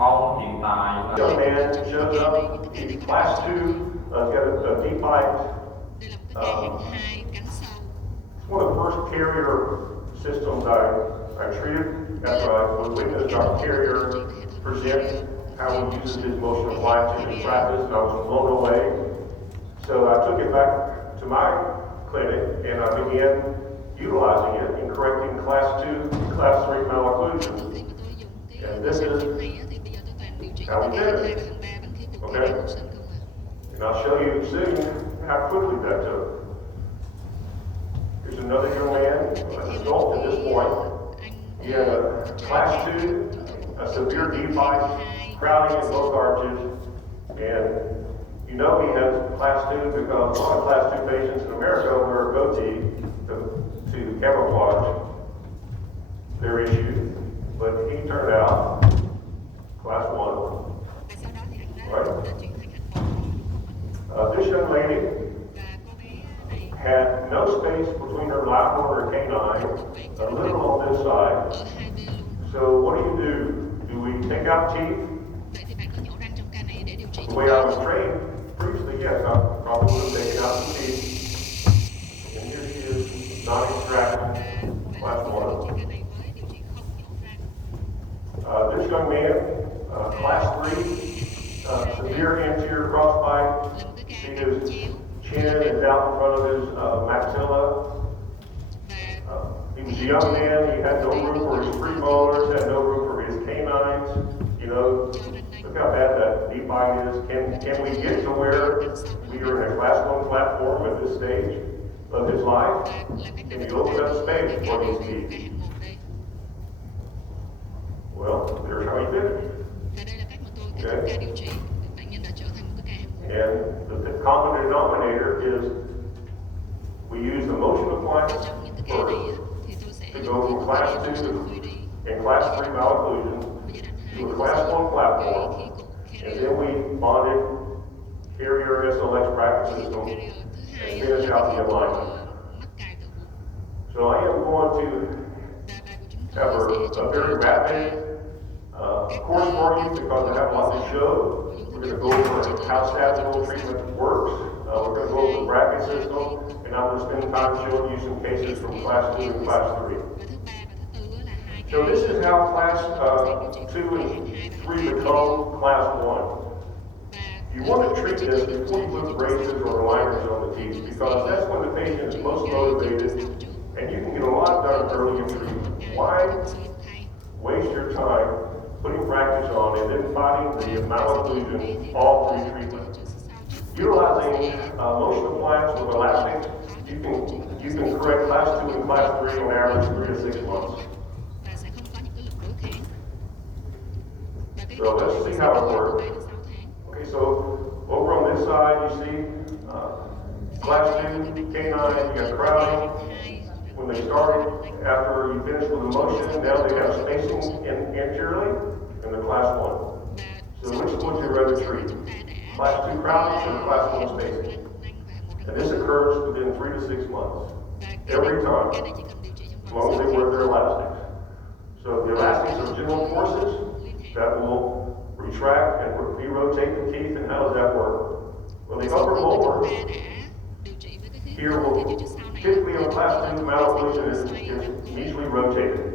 Không, hiện tại Young man shows up, he's class 2, got a D-pipe. Đây là một cái ca hạng 2 cánh sau. It's one of the first carrier systems I treated after I was witnessed our carrier present how he uses his motion appliance in practice, and I was blown away. So I took it back to my clinic and I began utilizing it in correcting class 2 and class 3 malocclusion. Khi mà tôi dùng cái And this is này á, thì bây giờ tôi toàn điều trị how cái we ca did hạng 2 it. và hạng 3 bên phía của Okay. cardiac motion không à. And I'll show you soon how quickly that took. Here's another young man, an adult at this point. He had a class 2, a severe D-pipe, crowding in both arches, and you know he has class 2 because a lot of class 2 patients in America wear a goatee to camouflage their issue, but he turned out class 1. Và sau đó thì hạng 3 Right. đã chuyển thành hạng 1. This young lady Và cô bé này had no space between her lateral and her canine, a little on this side. ở hai bên luôn. So what do? Do we take out teeth? Vậy thì bạn có nhổ răng trong ca này để điều trị The chúng way I ta. was trained previously, yes, I probably would have taken out some teeth. And here she is, non-extracted, class 1. Điều trị ca này với điều trị không nhổ răng. This young man, class 3, severe anterior crossbite. Là một cái ca His cẳng chéo. chin is out in front of his maxilla. Và He was a young man, he had no room for his premolars, had no room for his canines. You know, look how bad that D-bite is. Can we get to where we are in a class 1 platform at this stage of his life? làm cách nào Can để you chúng open ta up vượt qua space cái ca for này these từ ca teeth? hạng 1 đây. Well, there's how he did it. Và đây là cách mà tôi kết thúc ca điều trị. Bệnh nhân đã trở thành một cái ca hạng 1. And the common denominator is we use the motion appliance Trong những cái ca này first á, thì tôi sẽ to dùng go cái from class cardiac 2 motion 3D. and class 3 malocclusion Và giai đoạn 2 to a thì class tôi 1 sẽ platform. cái khí cụ And carrier. then we bonded carrier SLX practice Khí cụ system carrier thứ hai and á, finish là out cái the khí cụ alignment. mắc cài từ buộc. So I am going to Và bài của chúng have tôi sẽ a chuẩn very bị rapid course for you because I have a lot to show. We're going to go over how statistical treatment works. We're going to go over the bracket system, and I'm going to spend time showing you some cases from class 2 and class 3. Và thứ ba và thứ tư á là hai So this is how class điều trị 2 với and hạng 2 và 3 hạng 2 become class 1. Và You want to treat this before you put braces or aligners on the teeth because that's when the patient is most motivated and you can get a lot done early in treatment. Why waste your time putting brackets on and then fighting the malocclusion all through treatment? Utilizing motion appliance with elastics, you can correct class 2 and class 3 on average 3 to 6 months. và sẽ không có những cái lực đối kháng. Và cái So let's see how it works. 3 đến 6 tháng. Okay, so over on this side, you see class 2, canine, you got crowding. When they started, after you finish with the motion, now they have spacing anteriorly in the class 1. So which would you rather treat? Class 2 crowding or class 1 spacing? And this occurs within 3 to 6 months, every time, as long as they wear their elastics. So the elastics are general forces that will retract and re-rotate the teeth, and how does that work? Well, the upper molar here will typically on class 2 malocclusion is easily rotated.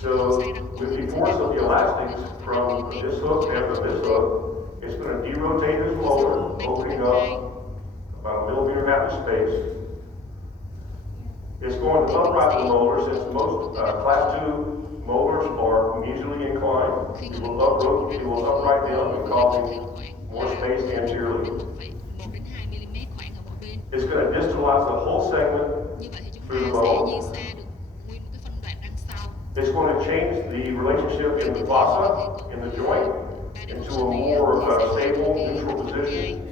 So with the force of the elastics from this hook and from this hook, it's going to derotate this molar, opening up about a millimeter and a half of space. It's going to upright the molar since most class 2 molars are medially inclined. It will upright them and causing more space anteriorly. It's going to distalize the whole segment through the bone. It's going to change the relationship in the fossa, in the joint, into a more stable, neutral position.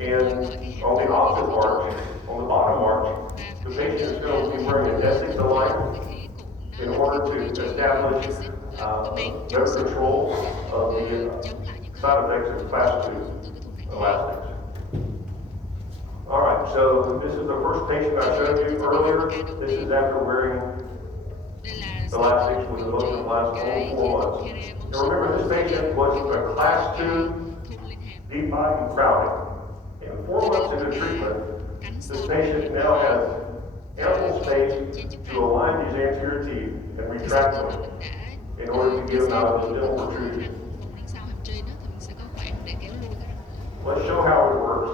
And on the opposite arch, on the bottom arch, the patient is going to be wearing a Essex alignment in order to establish better control of the side effects of class 2 elastics. All right, so this is the first patient I showed you earlier. This is after wearing elastics with the motion appliance only 4 months. Now remember, this patient was a class 2 deep body crowding. And 4 months into treatment, this patient now has ample space to align these anterior teeth and retract them in order to get them out of the dental protrusion. Let's show how it works.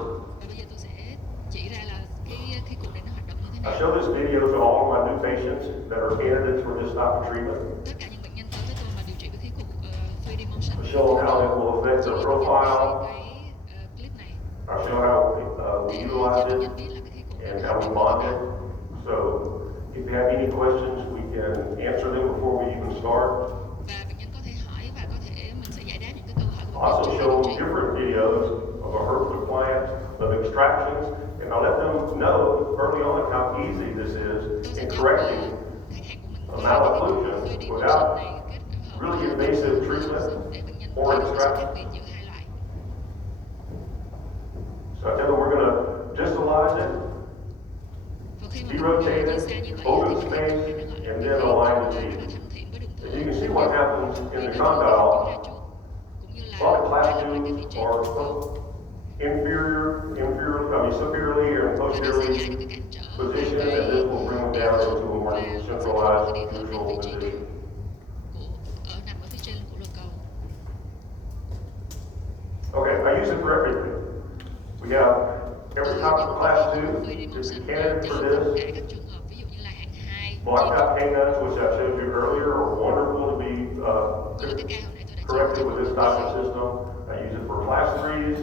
I show this video to all of my new patients that are candidates for this type of treatment. I show them how it will affect their profile. I show how we utilize it and how we bond it. So if you have any questions, we can answer them before we even start. I also show different videos of a herb appliance, of extractions, and I let them know early on how easy this is in correcting a malocclusion without really invasive treatment or extraction. So I tell them we're going to distalize it, derotate it, open space, and then align the teeth. And you can see what happens in the condyle. A lot of class 2 are superiorly or posteriorly positioned, and this will bring them down into a more centralized, neutral position. Okay, I use it for everything. We have every type of class 2 is a candidate for this. Blocked out canines, which I showed you earlier, are wonderful to be corrected with this type of system. I use it for class 3s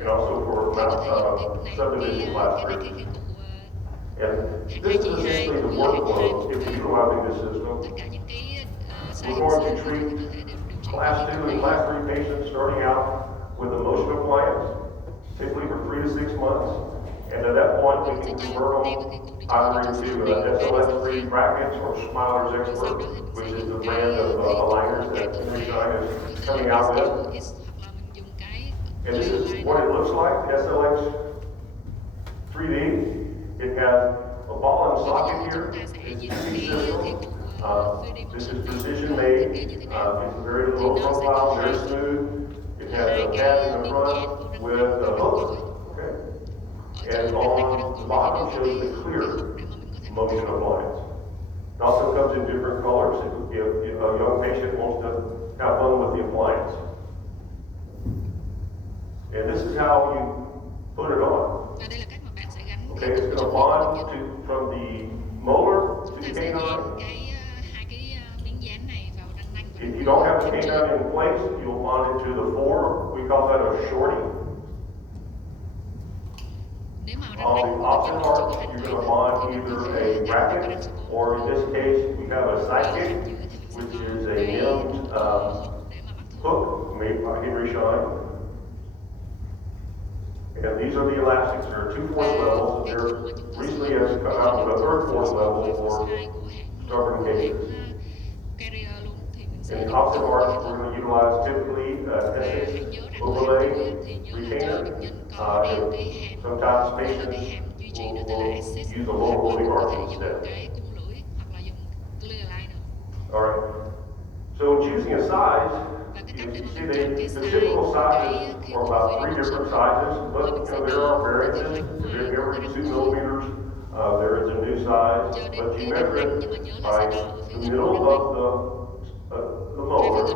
and also for subdivision class 3s. And this is essentially the workflow if you're utilizing this system. We're going to treat class 2 and class 3 patients starting out with a motion appliance, typically for 3 to 6 months. And at that point, we can convert them either into SLS3 brackets or Smiler's Expert, which is the brand of aligners that Henry Schein is coming out with. And this is what it looks like, SLX 3D. It has a ball and socket here. It's a 2D system. This is precision made. It's a very low profile, very smooth. It has a pad in the front with a hook. And on the bottom shows the clear motion appliance. It also comes in different colors if a young patient wants to have fun with the appliance. And this is how you put it on. Okay, it's going to bond from the molar to the canine. If you don't have the canine in place, you'll bond it to the fore. We call that a shorty. On the opposite arch, you're going to bond either a bracket, or in this case, we have a sidekick, which is a hemmed hook made by Henry Schein. And these are the elastics. There are 2 force levels. There recently has come out with a 3rd force level for stubborn cases. In the opposite arch, we're going to utilize typically Essex overlay retainer. And sometimes patients will use a lower holding arch instead. All right. So choosing a size, you see the typical sizes are about 3 different sizes, but there are variances. Every 2 millimeters, there is a new size, but you measure it by the middle of the molar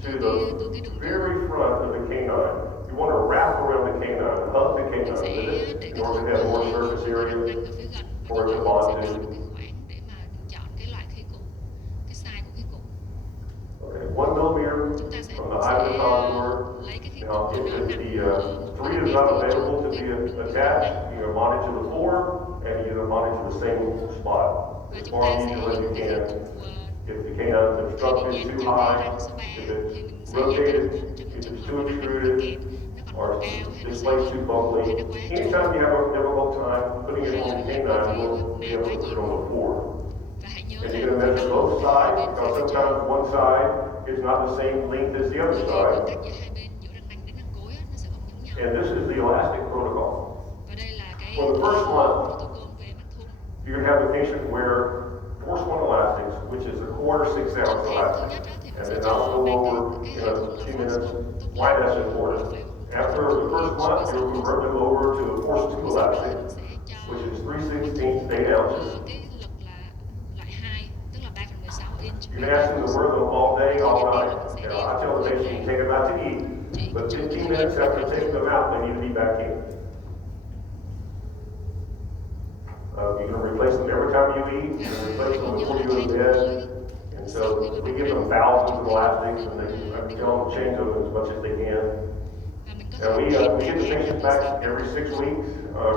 to the very front of the canine. You want to wrap around the canine, hug the canine with it in order to have more surface area for it to bond to. Okay, 1 millimeter from the eye of the contour. Now, if the 3 is not available to be attached, you bond it to the fore and you bond it to the same spot as far as easily as you can. If the canine's obstructed too high, if it's rotated, if it's too extruded, or displaced too bubbly. Anytime you have a difficult time putting it on the canine, you'll be able to put it on the fore. And you're going to measure both sides, because sometimes one side is not the same length as the other side. And this is the elastic protocol. For the first month, you're going to have the patient wear force one elastics, which is a quarter 6-ounce Trong tháng thứ elastic. nhất á, thì mình And sẽ then cho I'll go bạn over cái in hệ a thống là few force minutes tức why là that's phải important. phải After the first month, we convert them over to a force 2 sau đó elastic, mình sẽ cho which is 3/16, mình thu 8 ounces. cái lực là loại 2 tức là 3/16 inch You can ask them to wear them all và day, thời all gian đeo night. là mình sẽ You know, đeo I tell the nguyên patient you ngày take them out to eat, chỉ but trong cái 15 thời gian minutes after ăn taking trưa. them out, they need to be back in. You're going to replace them every time you eat. You're going to replace them Nhớ before là you go thay to thuốc bed. mới And sau khi so mà we bạn give them ăn thousands trước of khi elastics, and đến I đi tell ngủ. them to change them as much as they can. Và mình có And thể we thay get the tháng patients từ 6 back đến every 6 tuần. weeks.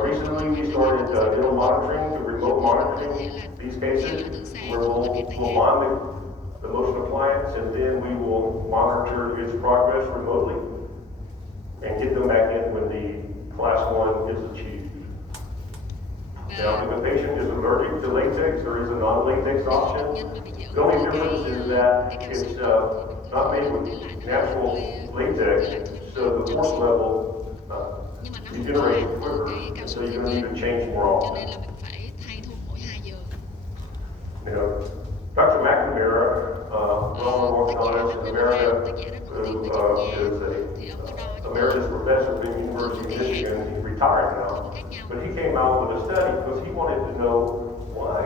Recently, we Mỗi started tháng thì doing monitoring, to remote mình có thể monitoring là these theo cases, dõi từ xa where không cần phải we'll tới khám. monitor the motion appliance, and then we will monitor its progress remotely and get them back in when the class 1 is achieved. Now, if a patient is allergic to latex, there is a non-latex Nếu mà option. bệnh nhân mà bị dị The ứng only với difference is cái that cao it's su thì mình có not thể made dùng with cái loại nó natural clear latex, cái loại thuốc so the trong force suốt level nhưng mà nó is không có generated hàm từ quicker, cái cao and su so you're thiên going to nhiên need to change more cho often. nên là mình phải thay thun mỗi 2 giờ. You know, Dr. McNamara, well-known Tác giả orthodontist in McNamara, America, tác giả rất nổi who tiếng về chuyên gia is thì ông có đo a những emeritus professor at the những University of cái hàm Michigan. He's retired không now, có khác nhau. but he came out with a study because he wanted to know why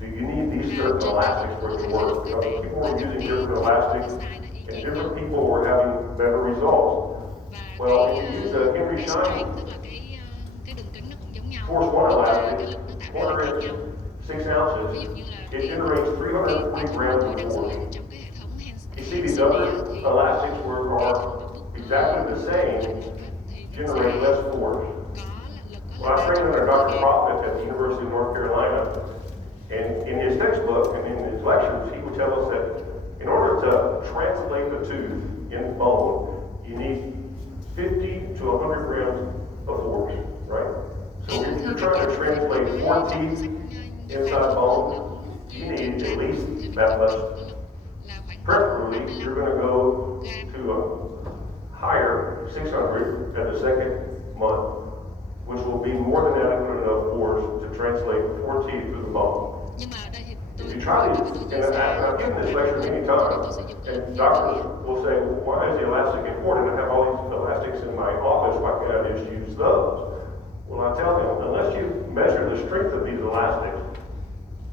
do you need these Và jerkin trên đây thì elastics mình for có it thể to thấy work? một cái Because bảng people với were các using cái jerkin thước cái elastics, size nó y and chang nhau different people were having better results. và Well, cái if you use a Henry cái Schein strength tức là cái đường kính nó cũng giống nhau force 1 nhưng mà elastic, cái lực nó tạo ra lại quarter khác inch, nhau. 6 Ví ounces, dụ như là it generates cái 340 thun mà grams tôi of đang sử force. dụng trong cái hệ thống You see, these HCD other á, thì elastics cái are thun mà bút exactly the same, mạnh nhất á, thì nó generate sẽ less force. có lực có Well, là I trained under 340 Dr. gram. Profit at the University of North Carolina, and in his textbook and in his lectures, he would tell us that in order to translate the tooth in bone, you need 50 to 100 grams of force, right? So if you're trying to translate 4 teeth inside bone, you need at least that much. Preferably, you're going to go to a higher 600 at the second month, which will be more than adequate enough force to translate 4 teeth to the bone. Nhưng mà ở đây thì If you tôi try khi these, mà tôi and chia sẻ I've given this lecture many thì times, tôi sử dụng and như doctors vậy. will say, well, why is the elastic important? I have all these elastics in my office, why can't I just use those? Well, I tell them, unless you measure the strength of these elastics,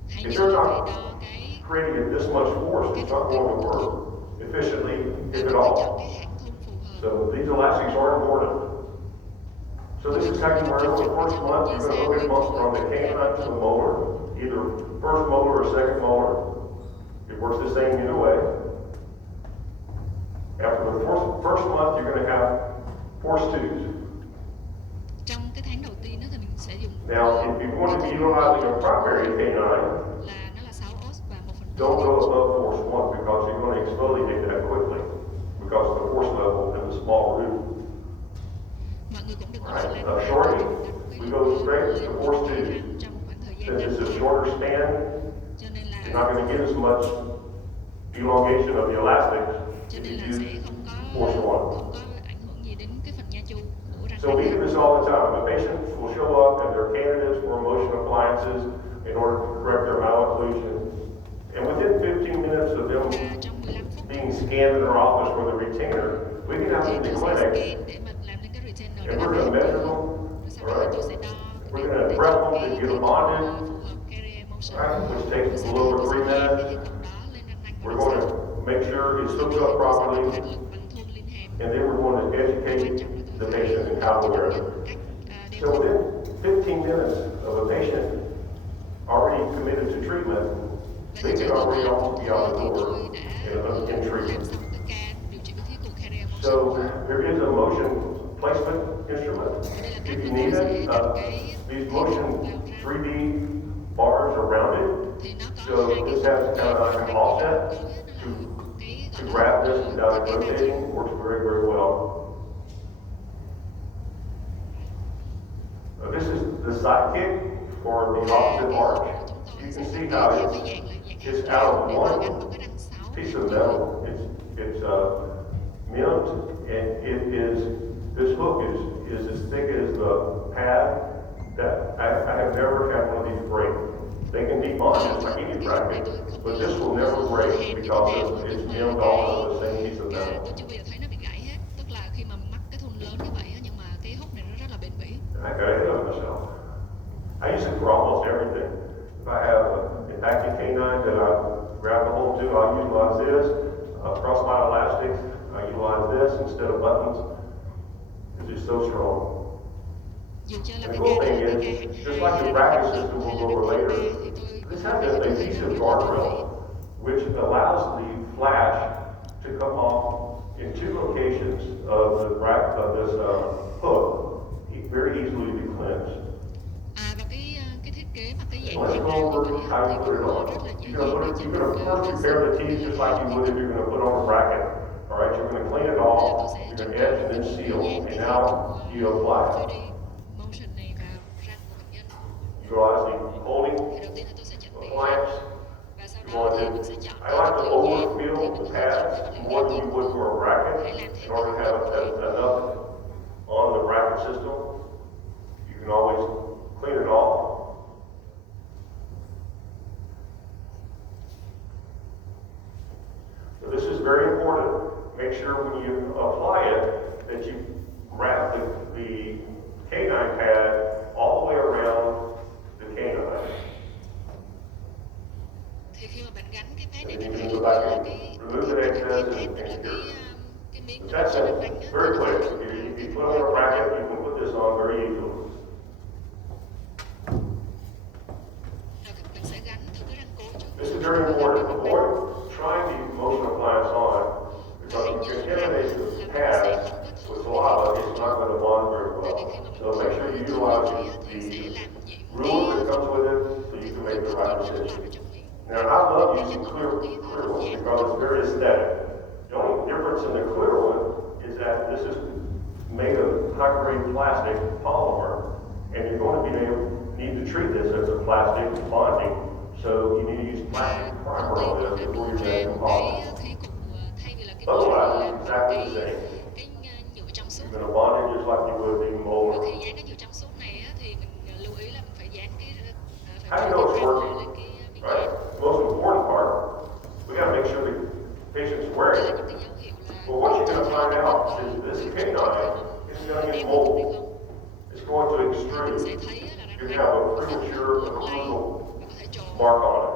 Hãy if nhớ they're là phải not đo cái creating this much force, it's not going to work efficiently, và if mình at phải chọn all. cái hãng thun phù hợp. So these elastics are important. So this is how you wear them. The first month, you're going to hook them up from the canine to the molar, either first molar or second molar. It works the same either way. After the first month, you're going to have force twos. Trong cái tháng đầu tiên đó thì mình sẽ dùng Now, if you want to be utilizing a primary canine, là nó là 6 os và 1/4 don't go inch. above force 1 because you're going to exfoliate that quickly because of the force level in the small root. Mọi người cũng đừng có Right. lo A lắng shorty, cái we lực go straight to lên force cái 2. răng trong khoảng thời gian Since ngắn it's a hơn. shorter span, Cho nên là you're not going to get as much elongation of the elastics cho if nên you là use sẽ không force 1. có ảnh hưởng gì đến cái phần nha chu của răng So we do this all the time. The patients will show up and they're candidates for motion appliances in order to correct their malocclusion. And within 15 minutes of them và trong 15 phút being scanned in our office with a retainer, we can have thì them in tôi the sẽ clinic, scan để mà làm lên cái retainer để and mà we're going to measure them, rồi sau đó right? tôi sẽ đo We're để going to để prep chọn them cái to get thiết them thuật bonded, phù hợp carrier motion right, which rồi takes a sau little đó over tôi 3 sẽ dán cái minutes. thiết thuật đó lên răng nanh và We're răng going sau. to make sure it's Sau hooked đó up tôi sẽ properly, thực hiện lực bằng thun liên hàm. and then we're going to Quan educate trọng là the tôi phải patient in hướng how dẫn to cho wear bệnh them. nhân cách đeo So thun. within 15 minutes of a patient already committed to treatment, Và they thì chỉ can còn already 15 almost phút be thôi out the thì door tôi đã in làm treatment. xong cái ca điều trị với thiết thuật carrier motion. So there is a motion placement instrument. Ở đây là If cách you mà tôi need sẽ it, đặt cái these thiết thuật motion vào răng 3D bars are rounded. thì nó có So hai cái this phần has kẹp kind of răng like an nanh với offset răng cối á, nó là một cái to gọi grab this là without it thiết kế đa rotating. chiều. Works very, very well. This is the sidekick for the opposite Cái hộp arch. của chúng tôi You sẽ can see thiết how kế theo it's cái dạng là dạng just áp out treo of để mà one gắn vào cái răng 6 piece bên of dưới. metal. It's mint, and it is, this hook is as thick as the pad. That I have never had one of these break. They can debond just like any bracket, but this will never break because it's nailed all on the same piece of metal. tôi chưa bao giờ thấy nó bị gãy hết. Tức là khi mà mình mắc cái thun lớn như vậy á, nhưng mà cái hốc này nó rất là bền bỉ. And I got ahead of myself. I use it for almost everything. If I have an active canine that I grab the hold to, I'll utilize this. Crossbite elastics, I utilize this instead of buttons because it's so strong. Dù cho là And the cái cool ca thing đó, is, cái ca hạng just hai like the hay bracket là system hay we'll là go over đăng later, ba thì tôi this có has thấy an nó rất adhesive là guardrail, bền. which allows the flash to come off in two locations of the bracket of this hook, very easily be cleansed. Và cái thiết kế mà cái dạng Let's hàng go rào như over vậy how thì you put it cũng on. rất là dễ You're dàng để cho gonna mình first vệ prepare sinh the cũng teeth như just là like you would if you're gonna put on a bracket. All right, you're gonna clean it là tôi off, sẽ you're chuẩn gonna bị edge and then seal, dán and cái now you apply it. 3D motion này vào răng của bệnh nhân. Utilize the holding Thì đầu tiên là tôi sẽ chuẩn bị appliance. và sau You đó want thì to, mình sẽ chọn I like to cái liệu dán thì overfill mình the có thể chọn pads cái liệu more dán than gì you cũng would được. for a Hãy bracket làm in theo order to cái have hướng dẫn của enough on the bracket system. You can always clean it off. So this is very important. Make sure when you apply it that you wrap the canine pad all the way around the canine. Thì khi mà bạn gắn cái pad này, And bạn you hãy can lưu go ý back là and cái remove the excess thép, tức and là here. cái miếng But mà that's trên it, răng á, thì very nó quick. sẽ đâm vào If cái you thùng put on a răng. bracket, you can put this on very easily. Rồi mình sẽ gắn thử cái răng cố trước. This is very important. Avoid trying the motion appliance on because if you contaminate the pad with saliva, it's not going to bond very Tại vì well. khi mà mình So make sure you utilize thì sẽ the làm dịu ruler that cái comes with it so you can make the right không khí nó decision. lọt vào trong miệng. Now, I love Cái using chất clear không khí ones dán because it's very aesthetic. The only difference in the clear one is that this is made of high-grade plastic polymer, and you're going to need to treat this as a plastic bonding. So you need to use plastic primer on this đã before đưa you ra make một composite. cái khí cục thay vì là cái Otherwise, là it's exactly the cái same. nhựa trong suốt. You're going to bond it just like you would even Rồi mold. khi dán cái nhựa trong suốt này á, thì mình lưu ý là mình phải dán cái How do you know it's working? lên cái miếng Right? dán. The most important part, we got to make sure the patient's Đây wearing là it. những cái dấu hiệu là Well, what you're going to find out is this canine is going to get old. It's going to mình extrude. sẽ thấy là răng You're going to nanh have a của bệnh premature nhân lay occlusal và có thể trồi. mark on it.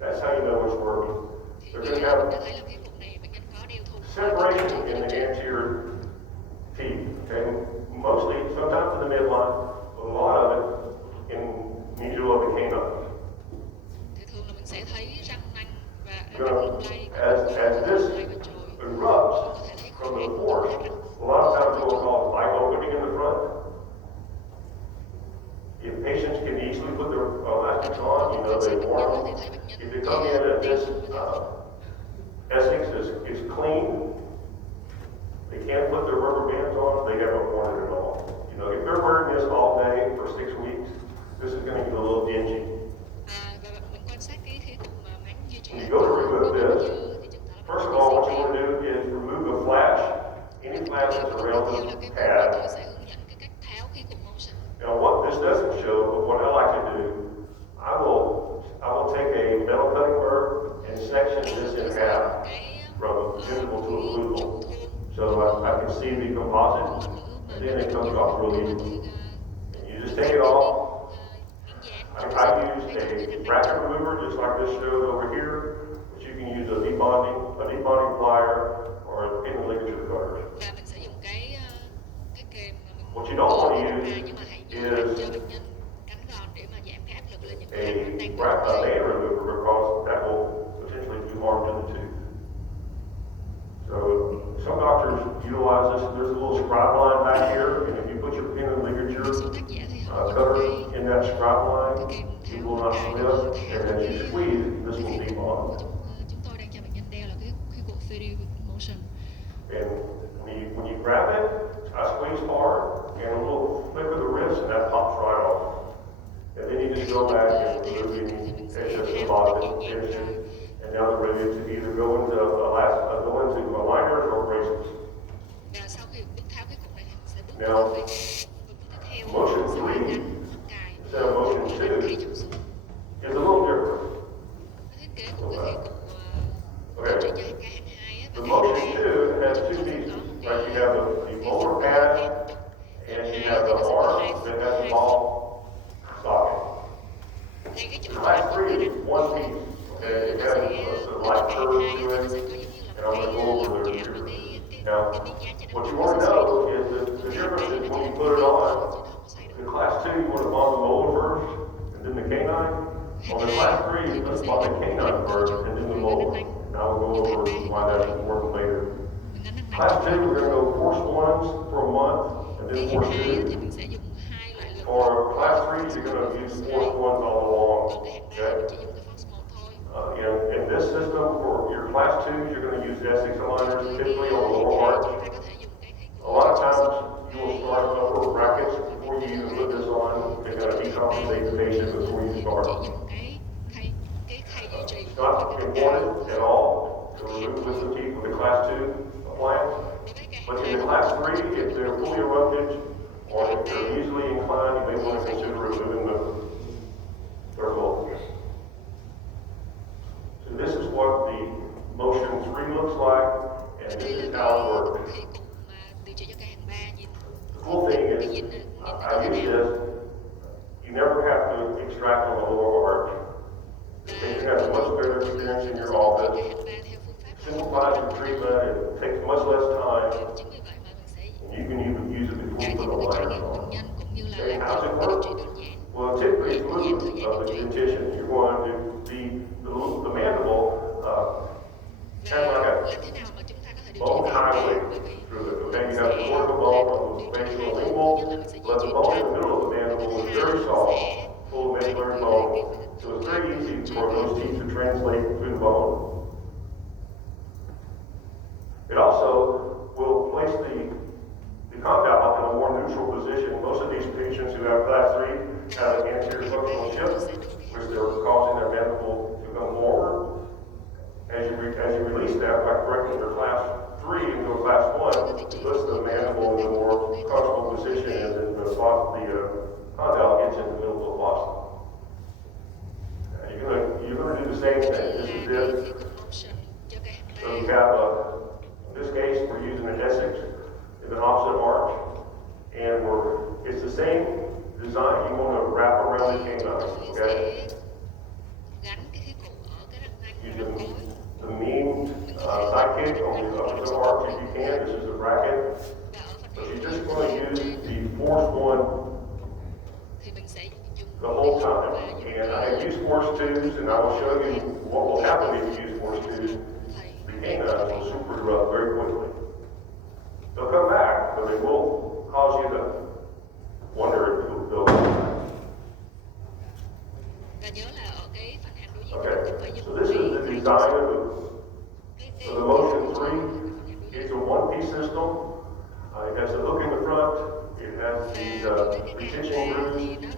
That's how you know it's working. Thì They're như going to là mình đã have thấy là cái cục này bệnh nhân có đeo thùng separation in the anterior teeth, okay? Mostly, sometimes in the midline, but a lot of it in medial of the canine. thì thường là mình sẽ thấy răng nanh và You răng know, lông lay as this lay và trồi. erupts Có thể thấy from the khoảng pores, a lot of times we'll call it light opening in the front. If patients can easily put their elastics on, you know they warm them. If they come in and this Essex is clean, they can't put their rubber bands on, they haven't worn it at all. You know, if they're wearing this all day for 6 weeks, this is going to get a little dingy. Và mình quan sát cái khí cục mà máng duy trì. When you go to remove this, first of all, what you want to do is remove the flash, any flash that's around the pad. Tôi sẽ hướng dẫn cái cách tháo khí cục motion. Now, what this doesn't show, but what I like to do, I will take a metal cutting burr and section this in half from genital to occlusal, so I can see the composite, and then it comes off really easy. And you just take it off. I use a bracket remover, just like this shows over here, but you can use a debonding plier, or a pin and ligature cutters. Và mình sẽ dùng cái kềm mà mình What you don't want to ra, use nhưng mà hãy nhớ rằng cho bệnh nhân cắn gọn để mà giảm cái áp lực lên những cái răng đang bị a lay. band remover because that will potentially do harm to the tooth. So some doctors utilize this. There's a little scribe line back here, and if you put your pin and Một ligature số tác giả thì họ dùng cutter cái in that scribe line, kềm you tháo will not cài để slip, mà tháo and as you squeeze, this cái will khí cục debond. của chúng tôi đang cho bệnh nhân đeo là cái khí cục 3D motion. And when you grab it, I squeeze hard, and a little flick of the wrist, and that pops right off. And then you just go back and remove any excess composite, finish it, and now they're ready to either go into aligners or braces. Và sau khi bước tháo cái cục này thì mình sẽ bước Now, bước tiếp theo motion sẽ 3 gắn mắc cài instead of motion 2 khay trong suốt. is a you have the motor pad, and you have the arm that has a ball socket. Ngay cái chỗ Class đó 3 là is one piece, okay? It nó has sẽ some có light cái curve hai to thì nó sẽ it, có giống như là and một I'm going to go cái over lồng there chạm với here. cái Now, miếng dán cho nên what nó you không want có to xoay được. know is that the Còn tháng difference 3 is thì nó when chỉ you là put it on, chứ nó không có xoay được. the Class 2, you want to bond the molar first, and then the canine. On the Class 3, let's bond the canine first, and then the molar. And I will go over why that's important later. Mình gắn nanh Class 2, we're going to go force ones for a month, and cái then hình force 2 thì 2. mình sẽ dùng hai loại lực. For Class 3, you're going to use force ones all along, Còn cái hình 3 okay? mình chỉ dùng cái force 1 thôi. In this system, for your Class 2s, you're going to use Essex aligners, typically on the lower arch. Chúng ta có thể dùng cái A lot of times, you will start upper brackets before you even put this on, to kind of decompensate the patient before you start. It's not important at all to remove wisdom teeth with the Class 2 appliance, but in the Class 3, if they're fully erupted, or if they're easily inclined, you may want to consider removing their gold. So this is what the motion 3 looks like, and this is how it works. The cool thing is, I use this, you never have to extract on the lower arch. The patient has a much better experience in your office, simplifies the treatment, it takes much less time, and you can even use it before you put the liners on. Okay, how's it work? Well, typically it's movement of the dentition. You're going to the mandible has like a bone highway through it. Okay, you have the cortical bone of the spatial and lingual, but the bone in the middle of the mandible is very soft, full of medullary bone, so it's very easy for those teeth to translate through the bone. It also will place the condyle in a more neutral position. Most of these patients who have Class 3 have an anterior functional shift, which they're causing their mandible to come forward. As you release that by correcting your Class 3 into a Class 1, it puts the mandible in a more comfortable position, and then the condyle gets in the middle of the fossa. You're gonna do the same thing. This is it. So you have in this case, we're using an Essex with an opposite arch, and it's the same design. You want to wrap around the canine, okay? Using the mean sidekick on the opposite arch if you can. This is a bracket. But you're just going to use the force 1 the whole time. And I have used force 2s, and I will show you what will happen if you use force 2s. The canines will super erupt very quickly. They'll come back, but they will cause you to wonder if they'll come back. Okay, so this is the design of the motion 3. It's a one-piece system. It has the hook in the front. It has these retention grooves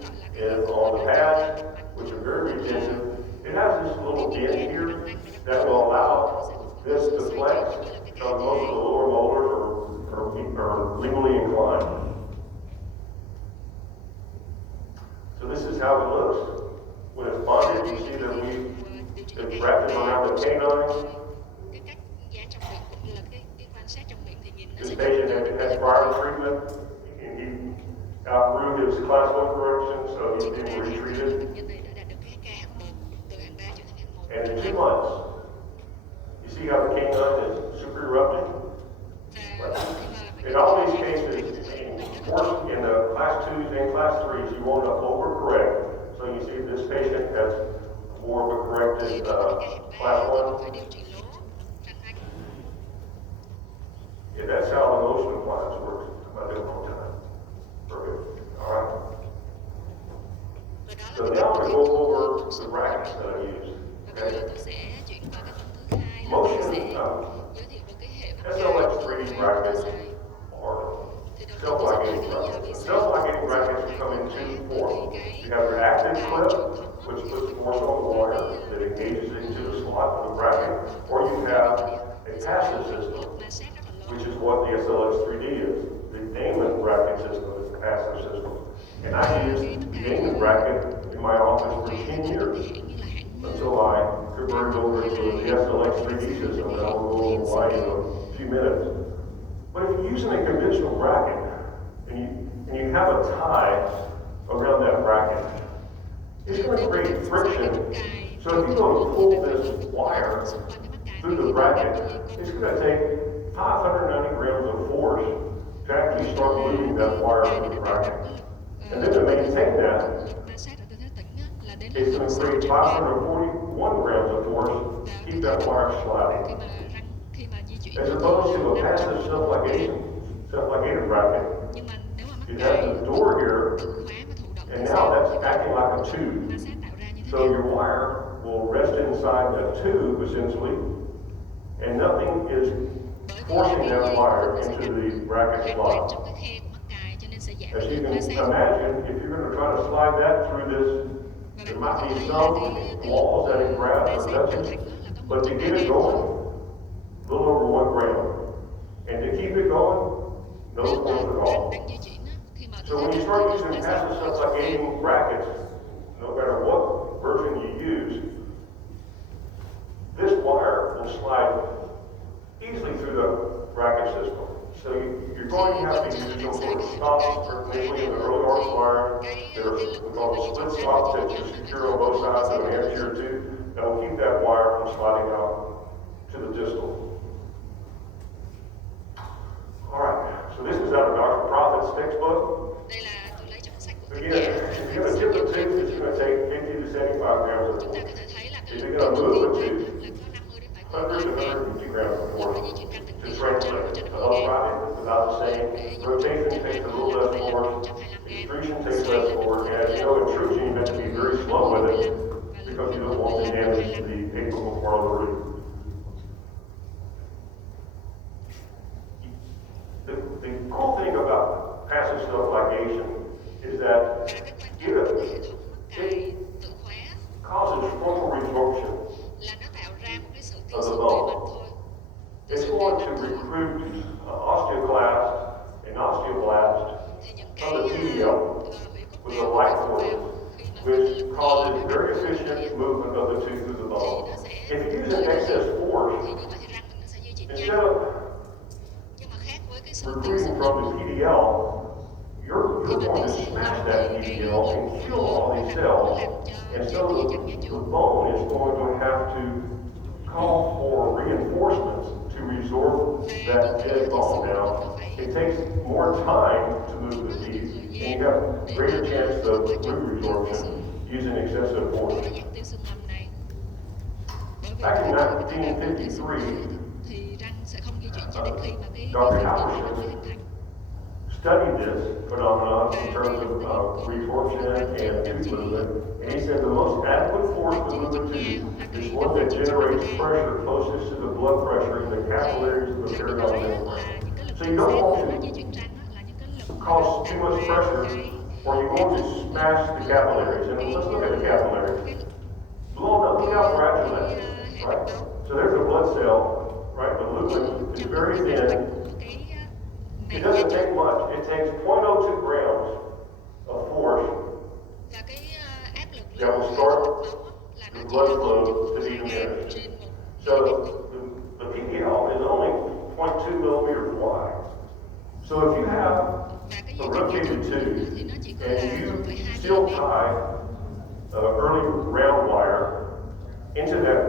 on the pads, which are very retentive. It has this little bend here that will allow this to flex because most of the lower molars are legally inclined. So this is how it looks. When it's bonded, you see that we've wrapped it around the canine. This patient had prior treatment, and he outgrew his Class 1 correction, so he's being retreated. And in 2 months, you see how the canine is super erupting? In all these cases, in the Class 2s and Class 3s, you want to overcorrect. So you see this patient has more of a corrected Class 1. Yeah, that's how the motion appliance works. I did it one time. Perfect. All right. So now I'm going to go over the brackets that I use. Okay. Motion SLX3D brackets are self-ligating brackets. Self-ligating brackets come in 2 forms. You have your active clip, which puts force on the wire that engages into the slot of the bracket, or you have a passive system, which is what the SLX3D is. The Damon bracket system is the passive system. And I used the Damon bracket in my office for 10 years until I converted over to the SLX3D system, and I will go over why in a few minutes. But if you're using a conventional bracket and you have a tie around that bracket, it's going to create friction. So if you go to pull this wire through the bracket, it's going to take 590 grams of force to actually start moving that wire through the bracket. And then to maintain that, it's going to create 541 grams of force to keep that wire sliding. As opposed to a passive self-ligated bracket, you have the door here, and now that's acting like a tube. So your wire will rest inside that tube, essentially, and nothing is forcing that wire into the bracket slot. As you can imagine, if you're going to try to slide that through this, there might be some walls that it grabs or touches, but to get it going, a little over 1 gram. And to keep it going, no force at all. So when you start using passive self-ligating brackets, no matter what version you use, this wire will slide easily through the bracket system. So you're going to have to use some sort of stops, particularly in the early arch wire. There are what's called split stops that you secure on both sides of an anterior tube that will keep that wire from sliding out to the distal. Alright, so this is out of Dr. Prophet's textbook. Again, if you're going to tip the tube, it's going to take 50 to 75 grams of force. If you're going to move the tube, 100 to 150 grams of force to translate. To upright it without the same. Rotation takes a little less force. Extrusion takes less force. And as you know, intrusion, you have to be very slow with it because you don't want to damage the apical part of the root. The cool thing about passive self-ligation is that it causes frontal resorption of the bone. It's going to recruit osteoclast and osteoblast from the PDL with a light force, which causes very efficient movement of the tooth through the bone. If you use an excess force, instead of recruiting from the PDL, you're going to smash that PDL and kill all these cells. And so the bone is going to have to call for reinforcements to resorb that dead bone. Now, it takes more time to move the teeth, and you have greater chance of root resorption using excessive force. Back in 1953, Dr. Halverson studied this phenomenon in terms of resorption and tooth movement, and he said the most adequate force to move a tooth is one that generates pressure closest to the blood pressure in the capillaries of the periodontal membrane. So you don't want to cause too much pressure, or you're going to smash the capillaries. And let's look at the capillaries. Look out for adjuvant, right? So there's a blood cell, right? The lumen is very thin. It doesn't take much. It takes 0.02 grams of force that will start the blood flow to be diminished. So the PDL is only 0.2 millimeters wide. So if you have a rotated tooth and you still tie early round wire into that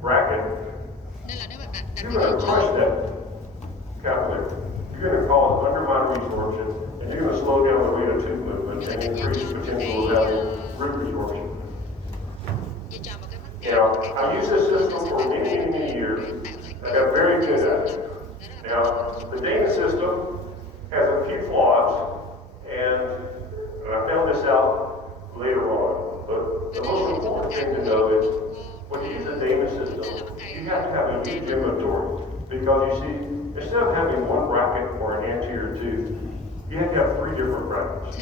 bracket, you're going to crush that capillary. You're going to cause undermined resorption, and you're going to slow down the rate of tooth movement and increase the potential of having root resorption. Now, I've used this system for many years. I got very good at it. Now, the Dana system has a few flaws, and I found this out later on. But the most important thing to know is when you use the Dana system, you have to have a huge inventory. Because you see, instead of having one bracket for an anterior tooth, you have to have 3 different brackets,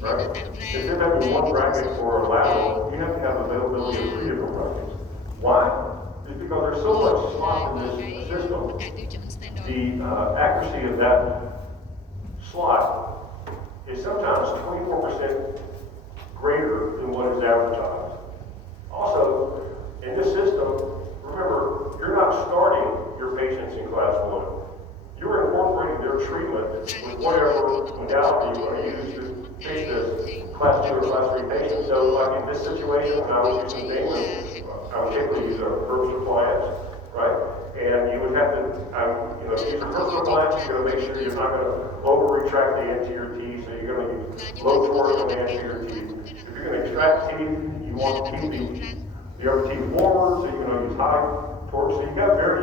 right? Instead of having one bracket for a lateral, you have to have availability of 3 different brackets. Why? It's because there's so much slot in this system. The accuracy of that slot is sometimes 24% greater than what is advertised. Also, in this system, remember, you're not starting your patients in class 1. You're your treatment with whatever modality you want to use to fix this class 2 or class 3 patient. So like in this situation, when I was using Damon, I would typically use a herb appliance, right? And you would have to, use a herb appliance, you're going to make sure you're not going to over-retract the anterior teeth, so you're going to use low torque on the anterior teeth. If you're going to extract teeth, you want to keep the upper teeth forward, so you're going to use high torque. So you got very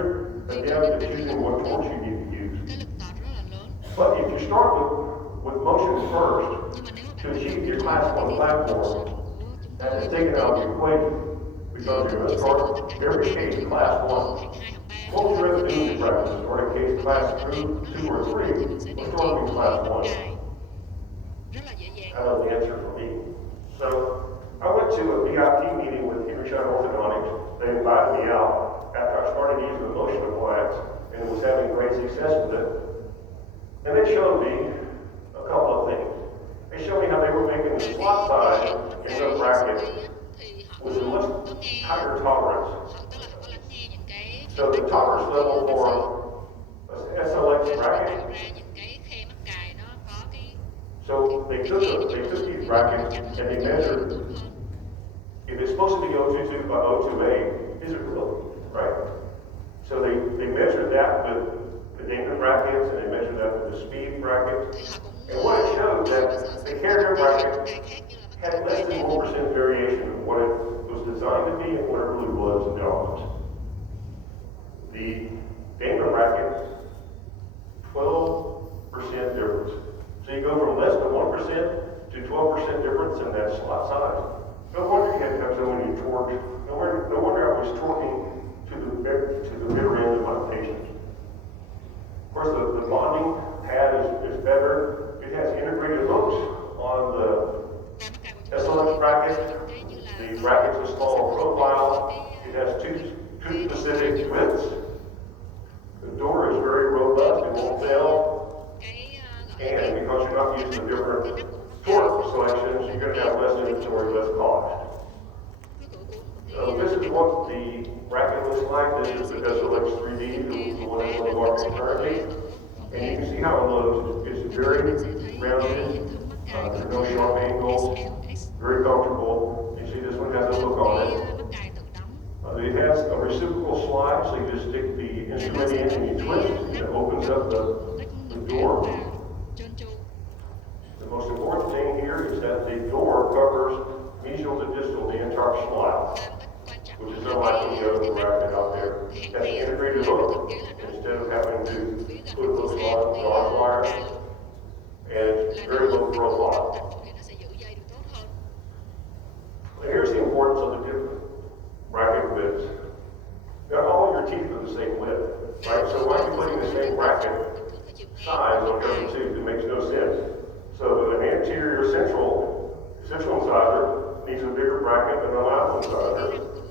adept at choosing what torques you need to use. But if you start with motion first to achieve your class 1 platform, that is taken out of the equation because you're going to start every case class 1. What would you rather do in your practice? Start a case class 2 or 3, or start in class 1? I know the answer for me. So I went to a VIP meeting with Henry Schein Orthodontics. They invited me out after I started using the motion appliance and was having great success with it. And they showed me a couple of things. They showed me how they were making the slot size in the bracket with a much higher tolerance. So the tolerance level for an SLX bracket, so they took these brackets and they measured, if it's supposed to be 022 by 028, is it really, right? So they measured that with the Damon brackets and they measured that with the speed brackets. And what it showed that the carrier bracket had less than 1% variation of what it was designed to be and what it really was in dollars. The Damon bracket, 12% difference. So you go from less than 1% to 12% difference in that slot size. No wonder you had to have so many torques. No wonder I was torquing to the bitter end of my patients. Of course, the bonding pad is better. It has integrated hooks on the SLX bracket. The bracket's a smaller profile. It has two specific widths. The door is very robust, it won't fail. And because you're not using the different torque selections, you're going to have less inventory, less cost. So this is what the bracket looks like. This is the SLX 3D, the one that's on the market currently. And you can see how it looks. It's very rounded. There's no sharp angles. Very comfortable. You see this one has a hook on it. It has a reciprocal slide, so you just stick the instrument in and you twist, and it opens up the door. The most important thing here is that the door covers mesial to distal, the entire slide, which is unlike any other bracket out there. It has an integrated hook, instead of having to put hooks on the arm wire, and it's very low profile. And here's the importance of the different bracket widths. Not all of your teeth are the same width, right? So why are you putting the same bracket size on every tooth? It makes no sense. So an anterior central incisor needs a bigger bracket than a lateral incisor.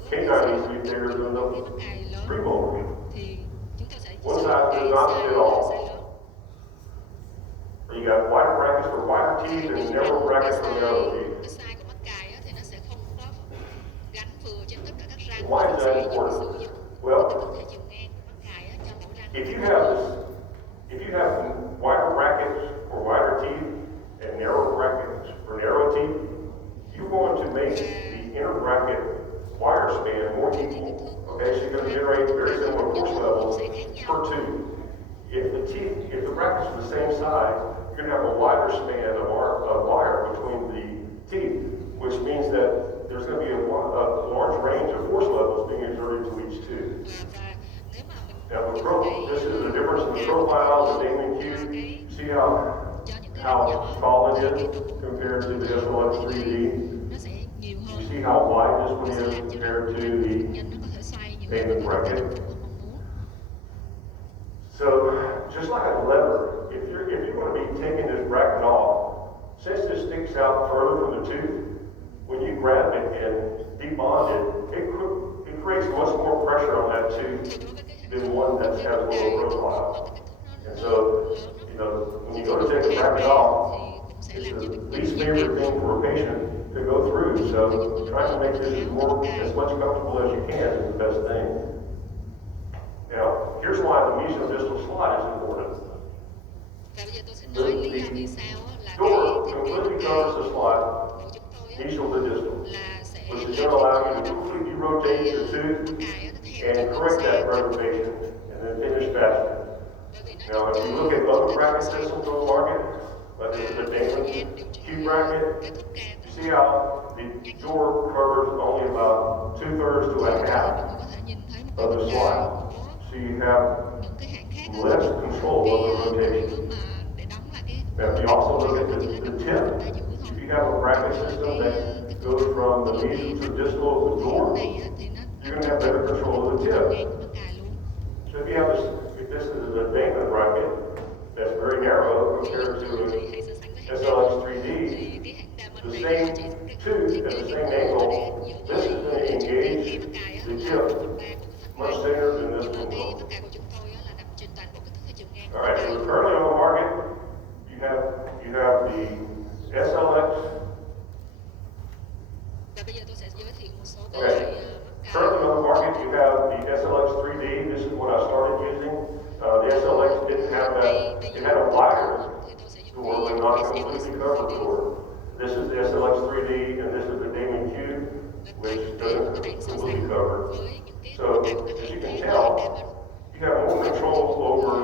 Canine needs to be bigger than the premolar. One size does not fit all. You got wider brackets for wider teeth and narrow brackets for narrow teeth. Why is that important? Well, if you have wider brackets for wider teeth and narrow brackets for narrow teeth, you want to make the inner bracket wire span more equal. Okay, so you're going to generate very similar force levels per tooth. If the brackets are the same size, you're going to have a wider span of wire between the teeth, which means that there's going to be a large range of force levels being exerted to each tooth. Now, this is the difference in the profile of the Damon Q. See how tall it is compared to the SLX 3D? You see how wide this one is compared to the Damon bracket? So, just like a lever, if you're going to be taking this bracket off, since this sticks out further from the tooth, when you grab it and debond it creates much more pressure on that tooth than one that has a lower profile. And so, when you go to take the bracket off, it's the least favorite thing for a patient to go through. So, trying to make this as much comfortable as you can is the best thing. Now, here's why the mesial distal slide is important. Và bây giờ tôi sẽ The, nói lý do vì the sao á, là cái door thiết kế completely mặt covers cài the slot, của chúng tôi á, medial to distal, là sẽ which is làm going to cái allow you cửa to đóng completely cái rotate the mặt tooth cài á, nó theo and chiều hướng correct that sang cạnh. preservation and then finish faster. Bởi vì nó Now, giúp if cho you look at chúng other ta bracket xoay systems đúng on the hướng market, like this is và a cái thời Damon gian điều trị Q bracket, kết thúc ca you see how the door covers only about 2/3 to a thì ở đây half mọi người có thể nhìn thấy một cái of mặt the cài slot. của So you have những cái hãng khác á, less control cái of the cửa rotation. mà để đóng lại cái Now, if mặt you cài also của look này at nó chỉ là the đóng tip, phần ba giữa thôi. if you have a bracket Với system cái that cửa goes from the ví dụ medial cái to nắp distal of the cái door, hướng này á, thì nó you're nằm going to trực have tiếp better và control nó of cũng the chiều tip. ngang của mặt cài luôn. So if you have this, if this is a Damon bracket that's very narrow Như compared tôi to thì hay so sánh với hãng Diamond SLX 3D, thì cái hãng Diamond the này same họ chỉ thiết tooth kế at the cái same cửa mà để angle, giữa this is going to giữa cái engage khe mắc cài á, the là tip 1/3 của cái phần much ngoài. thinner than this Nhưng mà one cái will. mắc cài của chúng tôi á, là nằm trên toàn bộ cái thước chiều ngang của All mắc right, cài so luôn. currently on the market, you have the SLX. Và bây giờ tôi sẽ giới thiệu một số cái Okay. loại mắc cài. Currently on the market, you have the SLX 3D. This is what I started using. The SLX didn't have that. It had a wider Thì tôi sẽ dùng door, but not completely covered door. This is the SLX 3D, and this is the Damon Q, which doesn't completely cover. với những cái So, mắc cài của các as you hãng can khác tell, như Diamond. you have more control over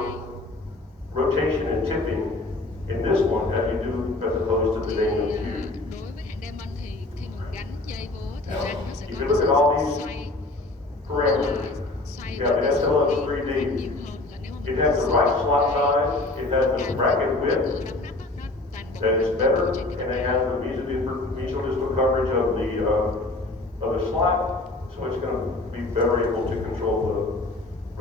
rotation and tipping in this one as you do as opposed to the Thì Damon Q. đối với hãng Diamond thì khi mà mình gắn dây vô thì Now, răng nó sẽ if có you cái look sự at all these xoay parameters, xoay you và have cái the sự SLX nghiêng 3D. nhiều hơn là nếu mà It mình has the sử right dụng slot size, it has the bracket cái width cửa đóng nắp á, nó toàn bộ that is nó better, nằm trên cái and mặt it cài. has the mesial distal coverage of the slot, so it's going to be better able to control the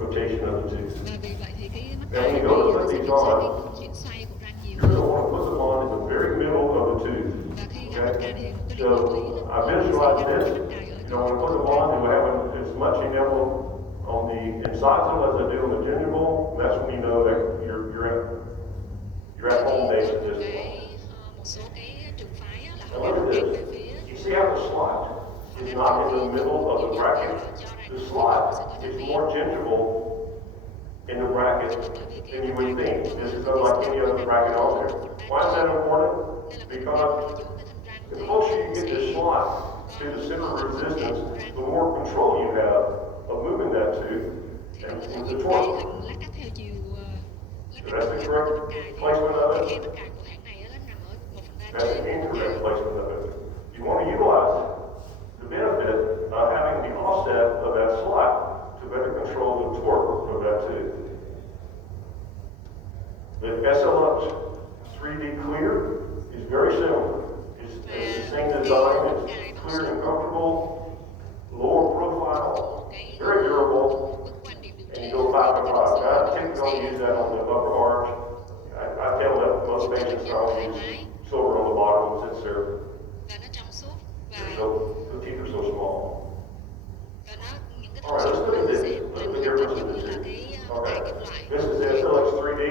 rotation of the tooth. Và vì vậy thì cái mắc Now, cài when này you go to nó put sẽ these kiểm soát on, cái chuyển xoay của răng nhiều you're going to hơn. want to put them on in the very middle of the tooth. Và khi gắn mắc cài Okay? thì một cái So điều bất lý là I mình sẽ visualize gắn this. cái mắc cài ở You chỗ don't want to put them thân on, răng. you have as much enamel on the incisal as I do on the gingival. That's when you know that you're at home base at this point. Một số cái trường phái á, là họ Now gắn look at ngang this. về phía You see how the slot is not in the middle of the bracket? The slot is more gingival in the bracket than you would think. This is unlike any other bracket on there. Why is that important? Because the closer you get this slot to the center of resistance, the more control you have of moving that tooth thì and có thể with nhìn the cái torque. hình lát cắt theo chiều lát So cắt that's the theo correct mắc cài thì placement of cái it. khe mắc cài của hãng này á, nó nằm ở 1/3 That's trên the của mắc incorrect cài. placement of it. You want to utilize the benefit of having the offset of that slot to better control the torque of that tooth. The SLX 3D Clear is very similar. It's the same design, it's clear and comfortable, lower profile, very durable, and you go 5 and 5. Now, I typically only use that on the upper arch. I tell that most patients I only use silver on the bottom since Và nó trong suốt và the teeth are so small. nó những cái All thông right, số let's look của at nó this. sẽ Look làm at the hình difference giống in như the là two. cái mắc Okay, cài kim loại. this is the SLX 3D.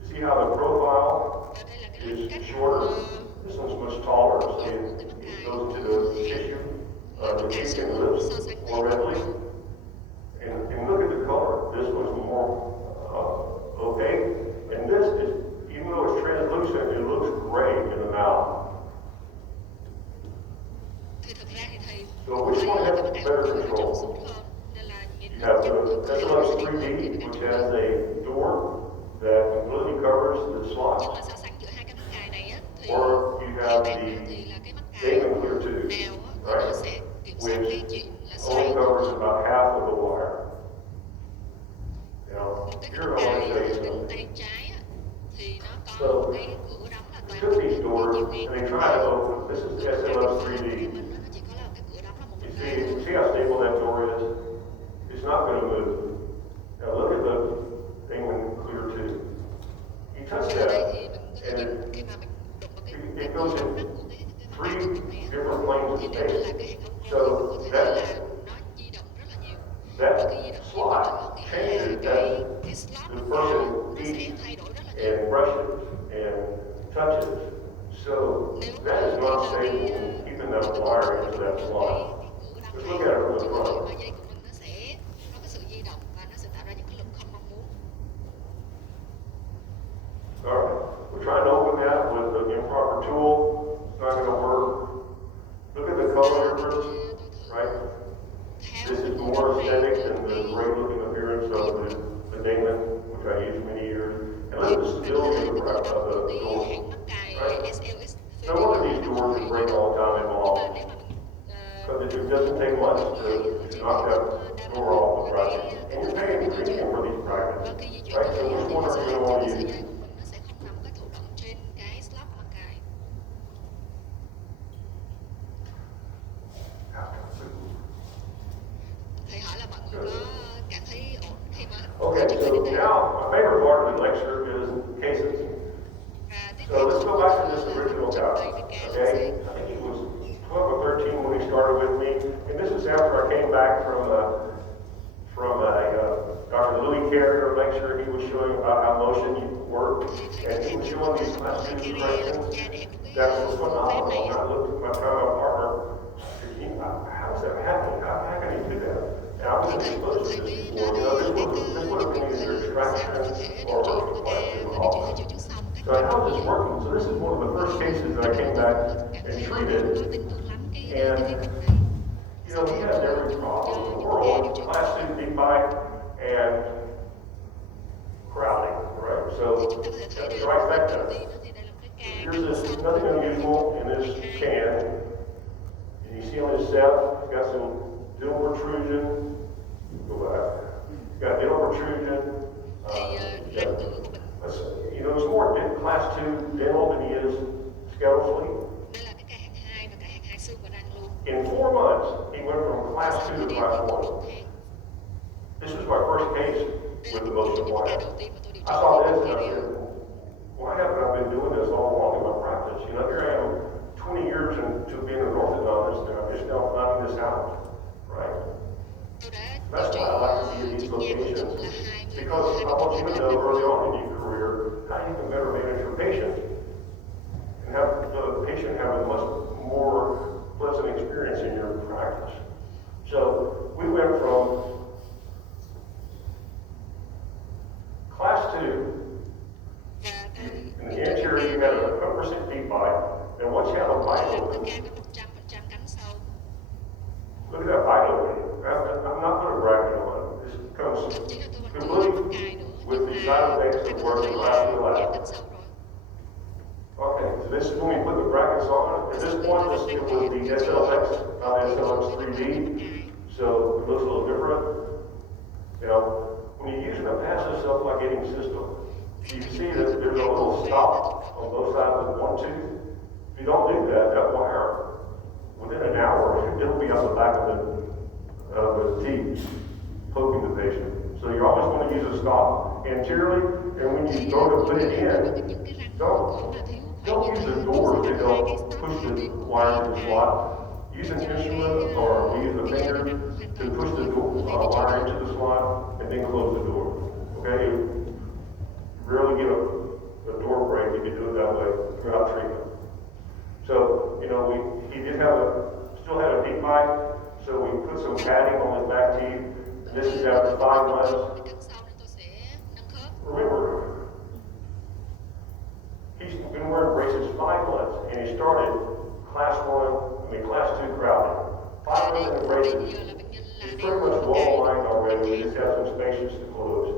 You see how the profile Và đây là cái is cách shorter. This one's much taller, so của it cái mắc cài goes into the tissue, mắc the cài cheek and sữa lips so sánh với more mắc readily. nâu. And look at the color. This one's more opaque. And this is, even though it's translucent, it looks gray in the mouth. Thì thực ra thì thầy So which thấy one là has cái mắc cài của better tôi nó trong suốt control? hơn nên là nhìn You nó have chất lượng the thì nó SLX sẽ đẹp hơn 3D, khi mà gắn which trong has suốt. a door that completely covers the Nhưng slot. mà so sánh giữa hai cái mắc cài này á thì Or you theo have bạn á, the thì là cái mắc cài Damon Clear tooth, nào á, thì nó right? sẽ kiểm soát cái Which chuyện là xoay only nhiều covers hơn. about half of the wire. Now, Một cái here mắc I want cài to show á, you bên something. tay trái á, thì nó có So, một cái cửa đóng là We toàn took bộ these cái doors chiều and ngang. they tried to open. This is the Còn cái SLX của 3D. mình nó chỉ có là cái cửa đóng là You 1/3 see, thôi. see how stable that door is? It's not going to move. Now look at the Damon Clear tooth. You touch Ở đây that, thì mình có thể and nhìn khi mà mình đụng vào cái it cửa goes đóng in nắp của cái mắc cài three của này á, different planes of thì nếu như là space. cái hệ thống So Pro thì mình có thể thấy là that nó di động rất là nhiều. Và that cái di động nhiều slot như vậy có nghĩa là changes cái slot as the mắc cài person nó sẽ eats thay đổi rất là nhiều. and brushes and touches. So Nếu that is khi not mà stable in keeping that wire into that slot. cái Let's cửa look at it đóng from này the thì có thể front. mà dây của mình nó sẽ có cái sự di động và nó sẽ tạo ra những cái lực không mong muốn. All We're trying to open that with an improper tool. It's not going to work. Look at the color difference, right? This is more aesthetic than the great looking appearance of the Damon, which I used many years. And look at the stability of the door, right? No wonder these doors just break all the time and fall. Because it doesn't take much to knock that door off the bracket. And you're paying premium for these brackets, right? So which one are you going to want to use? nó sẽ không nằm cái thụ động trên cái slot mà cài. Thầy hỏi là mọi người có cảm thấy ổn khi mà Okay, so now my favorite part of the lecture is cases. So let's go back to this original guy, okay? I think he was 12 or 13 when he started with me, and this is after I came back from a Dr. Louis Carrier lecture. He was showing about how motion worked, and he was showing these class 2 questions that was phenomenal. And I looked at my partner, and how is that happening? How can he do that? And I wasn't exposed to this before. This would have been either extraction or vertical question or all. So how is this working? So this is one of the first cases that I came back and treated, and you know, he has every problem in the world, class 2 deep bite and crowding, right? So that's the trifecta. There's nothing unusual in this can. And you see on his set, he's got some dental protrusion. Go back. He's got dental protrusion. You know, it's more class 2 dental than he is skeletal sleep. In 4 months, he went from class 2 to class 1. This was my first case with the motion wire. I saw this and I said, why haven't I been doing this all along in my practice? You know, here I am 20 years into being an orthodontist and I'm just now finding this out, right? That's why I like to be in these locations, because I want you to know early on in your career how you can better manage your patient and have the patient have a much more pleasant experience in your practice. So we went from class 2, in the anterior you had a 100% deep bite, and once you have a bite open, look at that bite opening. I'm not going to brag on it. This comes complete with the side effects of where the class will last. Okay, so this is when we put the brackets on. At this point, this it was the SLX, not SLX 3D, so it looks a little different. Now, when you're using a passive self-ligating system, you can see that there's a little stop on both sides of one tooth. If you don't do that, that wire, within an hour, it'll be on the back of the teeth, poking the patient. So you're always going to use a stop anteriorly, and when you go to put it in, don't use a door to help push the wire to the slot. Use an instrument or use a finger to push the wire into the slot and then close the door. Okay? You rarely get a door break if you do it that way throughout treatment. So, you know, he did still had a deep bite, so we put some padding on his back teeth. This is after 5 months. Remember, he's been wearing braces 5 months, and he started class 2 crowding. 5 months in braces. He's pretty much well-aligned already. He just has some spaces to close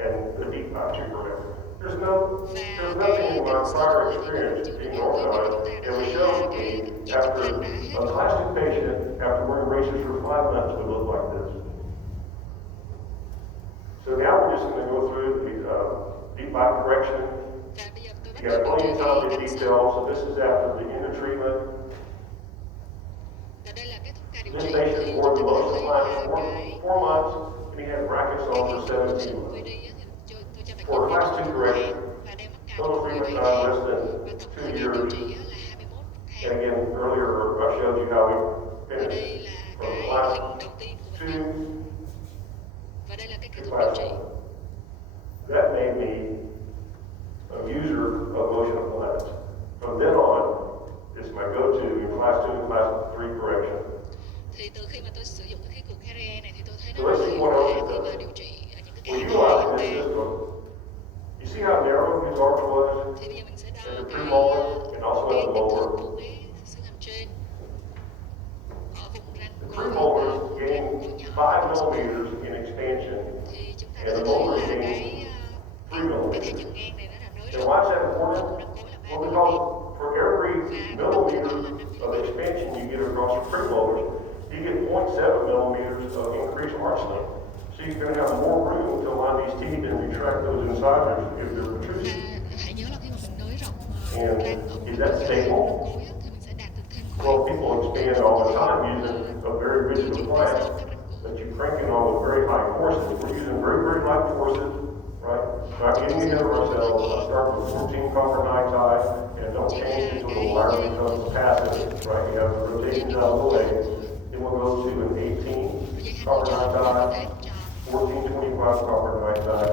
and the deep bite to correct. There's nothing in my prior experience being orthodontist that would show me after a class 2 patient, after wearing braces for 5 months, would look like this. So now we're just going to go through the deep bite correction. You got plenty of time to detail, so this is after the end of treatment. This patient wore the motion line for 4 months, and he had brackets on for 17 months. For a class 2 correction, total treatment time less than 2 years. And again, earlier I showed you how we finished from class 2 to class 1. That made me a user of motion appliance. From then on, it's my go-to in class 2 and class 3 correction. Thì từ khi mà tôi sử dụng cái cục Carrier này thì tôi thấy So nó let's see what else it khi mà does. điều trị ở những cái We're ca utilizing this system. You see how narrow his arch was? thì bây giờ mình sẽ at đo the cái premolar and also at the kích thước molar. của cái xương hàm trên ở vùng răng The gối và premolars vùng gain răng cổ nhỏ 5 vùng xương hàm. millimeters in expansion, Thì chúng ta có and thể the thấy molars là gain 3 cái thay millimeters. chừng ngang này nó là nới And rộng why is that ở important? vùng răng gối là 3 Well, mm because for every và cái kích thước millimeter nhỏ là 5 of mm. expansion you get across your premolars, you get 0.7 millimeters of increased arch length. So you're going to have more room to line these teeth and retract those incisors if they're protrusive. Và hãy nhớ là khi mà mình nới rộng And răng ở vùng is răng that cổ nhỏ hay vùng răng stable? gối á, thì mình sẽ đạt được thêm khoảng Well, people expand all the time using a very di rigid chuyển về appliance sau các răng cổ. that you crank it on with very high forces. We're using very, very light forces, right? Not getting ahead of ourselves. I start with 14 copper nine tie and don't change until the wire becomes passive, right? You have the rotation out of the leg. Then we'll go to an 18 Dây 20 copper tròn nine và một tie, ép tròn. 1425 copper nine tie,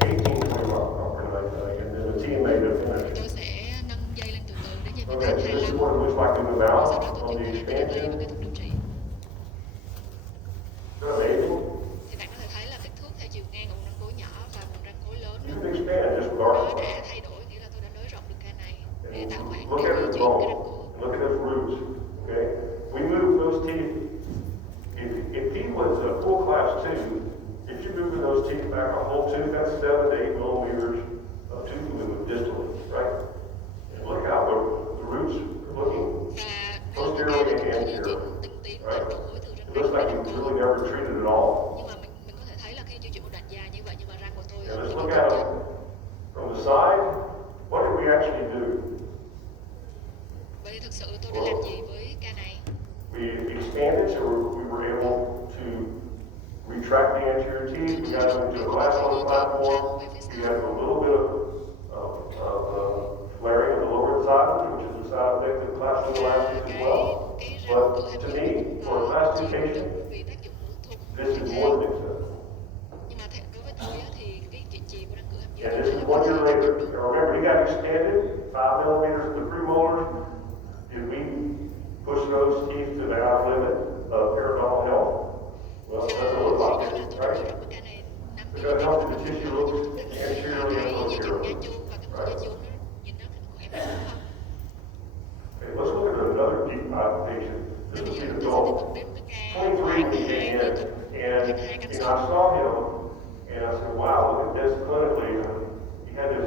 1825 copper nine tie, and then a TMA to finish. Tôi sẽ nâng dây lên từ từ đến dây 18, Okay, so this is 25. what it looks like in the Và mouth sau đó tôi on chuyển the qua cái delay và kết expansion. thúc điều trị. Isn't that amazing? Thì bạn có thể thấy là kích thước theo chiều ngang của vùng răng gối nhỏ và vùng răng gối lớn You can expand just with our nó đã thay đổi, nghĩa là tôi đã nới rộng được ca này để tạo khoảng look để at di this chuyển cái răng bone, cổ. and look at those roots, okay? We move those teeth. If he was a full class 2, if you're moving those teeth back a whole tooth, that's 7 to 8 millimeters of tooth movement distally, right? And look how the roots are looking Và nếu mà posteriorly chúng and tôi di chuyển anteriorly, từng tí right? đầu gối từ răng It nanh looks đến like răng he cổ. really never treated at all. Nhưng mà mình có thể thấy là khi di chuyển một đoạn dài như vậy nhưng mà răng của tôi And hầu let's như look không at chết. them from the side. What did we actually do? Vậy thì thực sự tôi đã làm gì với ca này? We expanded so we were able to retract the anterior teeth. We got them into a class 1 platform. We had a little bit of flaring of the lower incisors, which is a side effect of class 2 elastics as well. Cái răng cửa But hàm to dưới me, cũng for a có class 2 chịu patient, đựng vì tác dụng thụ this như is thế. more than acceptable. Nhưng mà đối với tôi á, thì cái chuyện trì của răng cửa hàm dưới And như this thế is là 1 có year thể later. chấp nhận được. Now remember, he got expanded, 5 millimeters of the premolars. Did we push those teeth to the outer limit of periodontal health? Well, it doesn't look Hãy like nhớ là it, tôi đã nới right? rộng cái ca này 5 Because mm healthy và the tissue chúng looks ta có thể anteriorly and thấy dây chằng posteriorly, da chu và cái mô da right? chu nó nhìn nó khỏe mạnh đúng không? Okay, let's look at another deep dive patient. Và This bây is giờ the chúng ta sẽ tiếp tục adult, đến cái ca 23 khoảng when he came 2 in, liên tục, and khoảng 2 cánh I song. saw him, and I said, wow, look at this clinically. He had this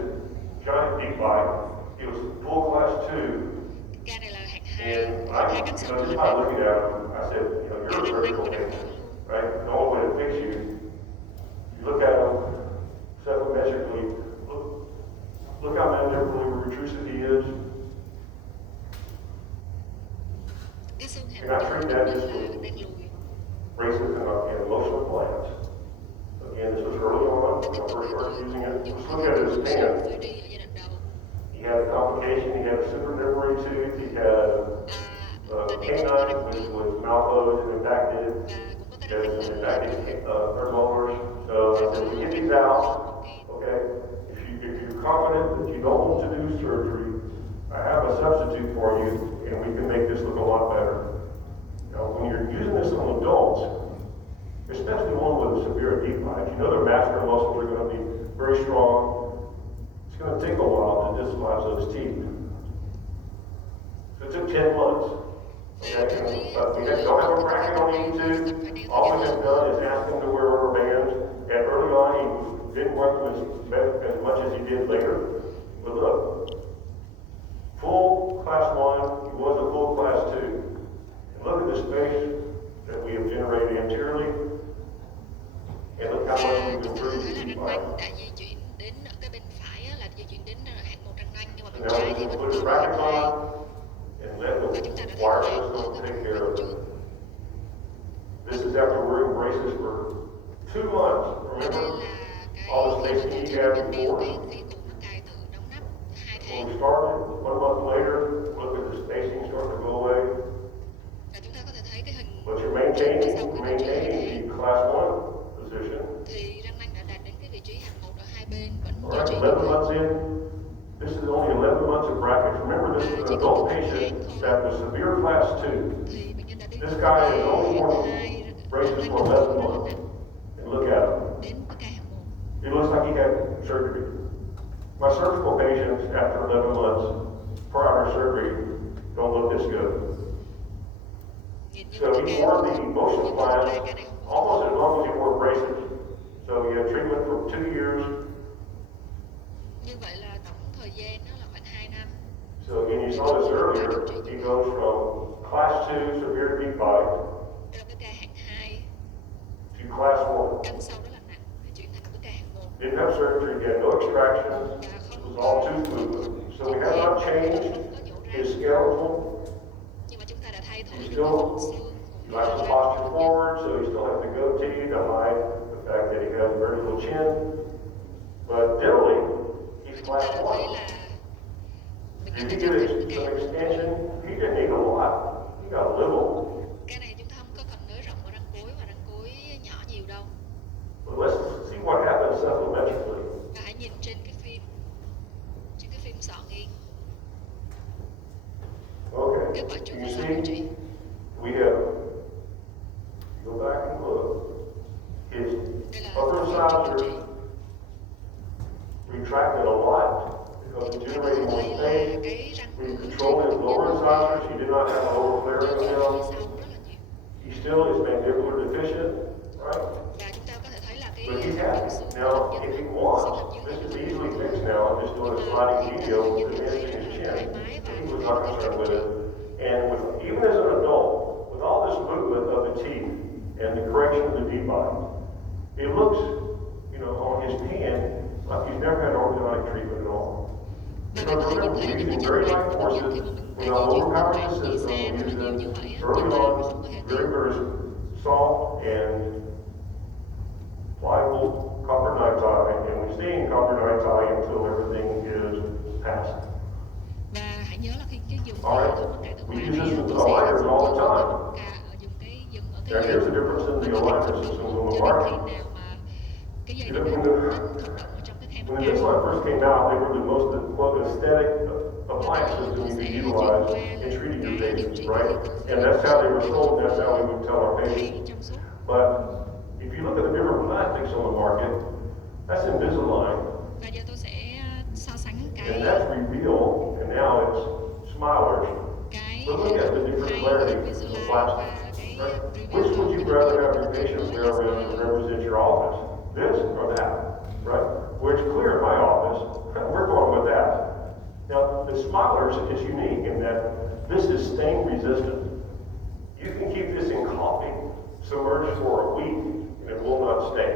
giant deep bite. He was full class 2, Ca này là hạng 2, and khoảng 2 I, cánh you song know, của just anh by ấy. looking at him, I said, you know, Cả you're a răng nanh critical và răng patient, cổ luôn. right? The only way to fix you, you look at him saphomesically, look how mandibularly retrusive he is. Cái xương hàm Can I dưới treat that rất just là with đang lùi. braces and emotional plans? Again, this was early on Và when tiếp I tục thì first tôi started using it. dùng Let's cái look at his phương stand. 3D ở giai đoạn đầu. He had a complication. He had a supernumerary tooth. He had Tên này có cái canine, răng which cửa was malclosed and impacted. và cũng có cái He răng had nanh some ngầm impacted third molars. So I said, we get these out. Okay. If you're confident that you don't want to do surgery, I have a substitute for you, and we can make this look a lot better. Now, when you're using this on adults, especially one with a severe deep bite, you know their masculine muscles are going to be very strong. It's going to take a while to dislodge those teeth. So it took 10 months. Okay, but we don't have a bracket on each tooth. All we have done is ask him to wear rubber bands. And early on, he didn't work them as much as he did later. But look, full class 1, he was a full class 2. And look at the space that we have generated anteriorly. And look how much we've Chúng ta thấy improved là the răng bite. nanh đã di chuyển đến ở cái bên phải á, là di chuyển đến hạng 1 răng nanh, nhưng mà bên Now trái we thì can vẫn put the còn hạng brackets 2. on and let Và the chúng ta đã thấy wire khoảng ở system cái take vùng care răng of trước. it. This is after wearing braces for 2 months. Và đây Remember là cái all the khi mà spacing tôi he cho had bệnh nhân đeo before? cái cụ mắc cài tự đóng nắp 2 When tháng. we started, 1 month later, look at the spacing start to go away. Và chúng ta có thể thấy cái hình But you're trước và maintaining, sau khi you're điều trị 2 maintaining tháng the class 1 position. thì răng nanh đã đạt đến cái vị trí hạng 1 ở hai bên, vẫn All duy right, trì như 11 vậy. months in, this is only 11 months of brackets. Remember, this is an Chỉ còn adult được 1 patient tháng thôi that was severe class 2. thì bệnh nhân đã đi This từ guy cái has only hạng worn 2 braces răng for nanh 11 rất là months. nặng And look at him. đến cái ca hạng 1. It looks like he had surgery. My surgical patients after 11 months prior to surgery don't look this good. Nhìn như So một he cái wore ca the motion nhưng mà plan thực ra ca này không có almost as long as he wore braces. So he had treatment for 2 years. như vậy là tổng thời gian nó là khoảng 2 năm. So again, you saw this earlier, he goes from class 2 severe deep bite Đây là cái ca hạng 2, to class 1. cắn sau rất là nặng, để chuyển thành một cái ca hạng 1. Didn't have surgery, he had no extractions, it was all tooth movement. So we have not changed his skeletal. Nhưng mà chúng ta đã thay He đổi được still, cái phần xương he cũng likes như to là posture răng. forward, so he still has the goatee to hide the fact that he has very little chin. But generally, he's Chúng ta class đã 1. thấy là bệnh Did nhân he đã get chuyển thành một some ca. extension? He didn't need a lot. He got a little. Ca này chúng ta không có cần nới rộng ở răng cuối và răng cuối nhỏ nhiều đâu. But let's see what happens supplementarily. Và hãy nhìn trên cái phim sọ nghiêng. Okay, Kết quả trước you và sau điều trị. see, we have, go back and look, his Đây là upper phim trước điều trị. incisors retracted a lot because Thì of chúng ta có thể generating more thấy là space. cái răng We cửa trên controlled his lower incisors. He did not have an nhiều overflaring phía of them. sau rất là nhiều. He still is mandibular deficient, right? Và chúng ta có thể thấy là cái But he's hàm happy. lượng xương của Now, bệnh if nhân, he xương wants, hàm dưới this thì is nó easily không fixed now. I'm just doing a nhưng mà sliding hiện tại video bệnh nhân to cảm thấy manage rất his là thoải chin. mái và He cảm was thấy not một cái concerned răng with trên. it. And with, even as an adult, with all this movement of the teeth and the correction of the deep bite, it looks, on his hand, like he's never had orthodontic treatment at all. Và bạn có thể nhìn thấy những cái chân răng của bệnh nhân khi mà mình đã di chuyển từ răng đi xa rất là nhiều như vậy á, nhưng mà nó không có hề very, tiếc. very soft and pliable copper night tie, and we're staying copper night tie until everything is passed. Và hãy nhớ là khi cái dùng cái Alright, hệ thống cản tự we khóa use này this á, with tôi sẽ aligners dùng all the dùng time. dùng cái dừng ở Now cái dây here's the difference in và the nó aligners không system động on the cho đến khi market. nào mà cái dây này nó không động ở trong cái khe When mắc this cào. line first came out, they were the most aesthetic appliance system you could utilize in treating your patients, right? And that's how they were sold, that's how we would tell our Thay patients. trong suốt. But if you look at the different plastics on the market, that's Invisalign, Và giờ tôi sẽ so sánh and cái that's Reveal, and now it's Smilers. But look at the different clarity of the Invisalign plastics, và cái right? Reveal Which would you cho rather những have cái your mới patients là wear around to Smile. represent your office? This or that, right? Where it's clear in my office, we're going with that. Now, the Smilers is unique in that this is stain resistant. You can keep this in coffee submerged for a week and it will not stain.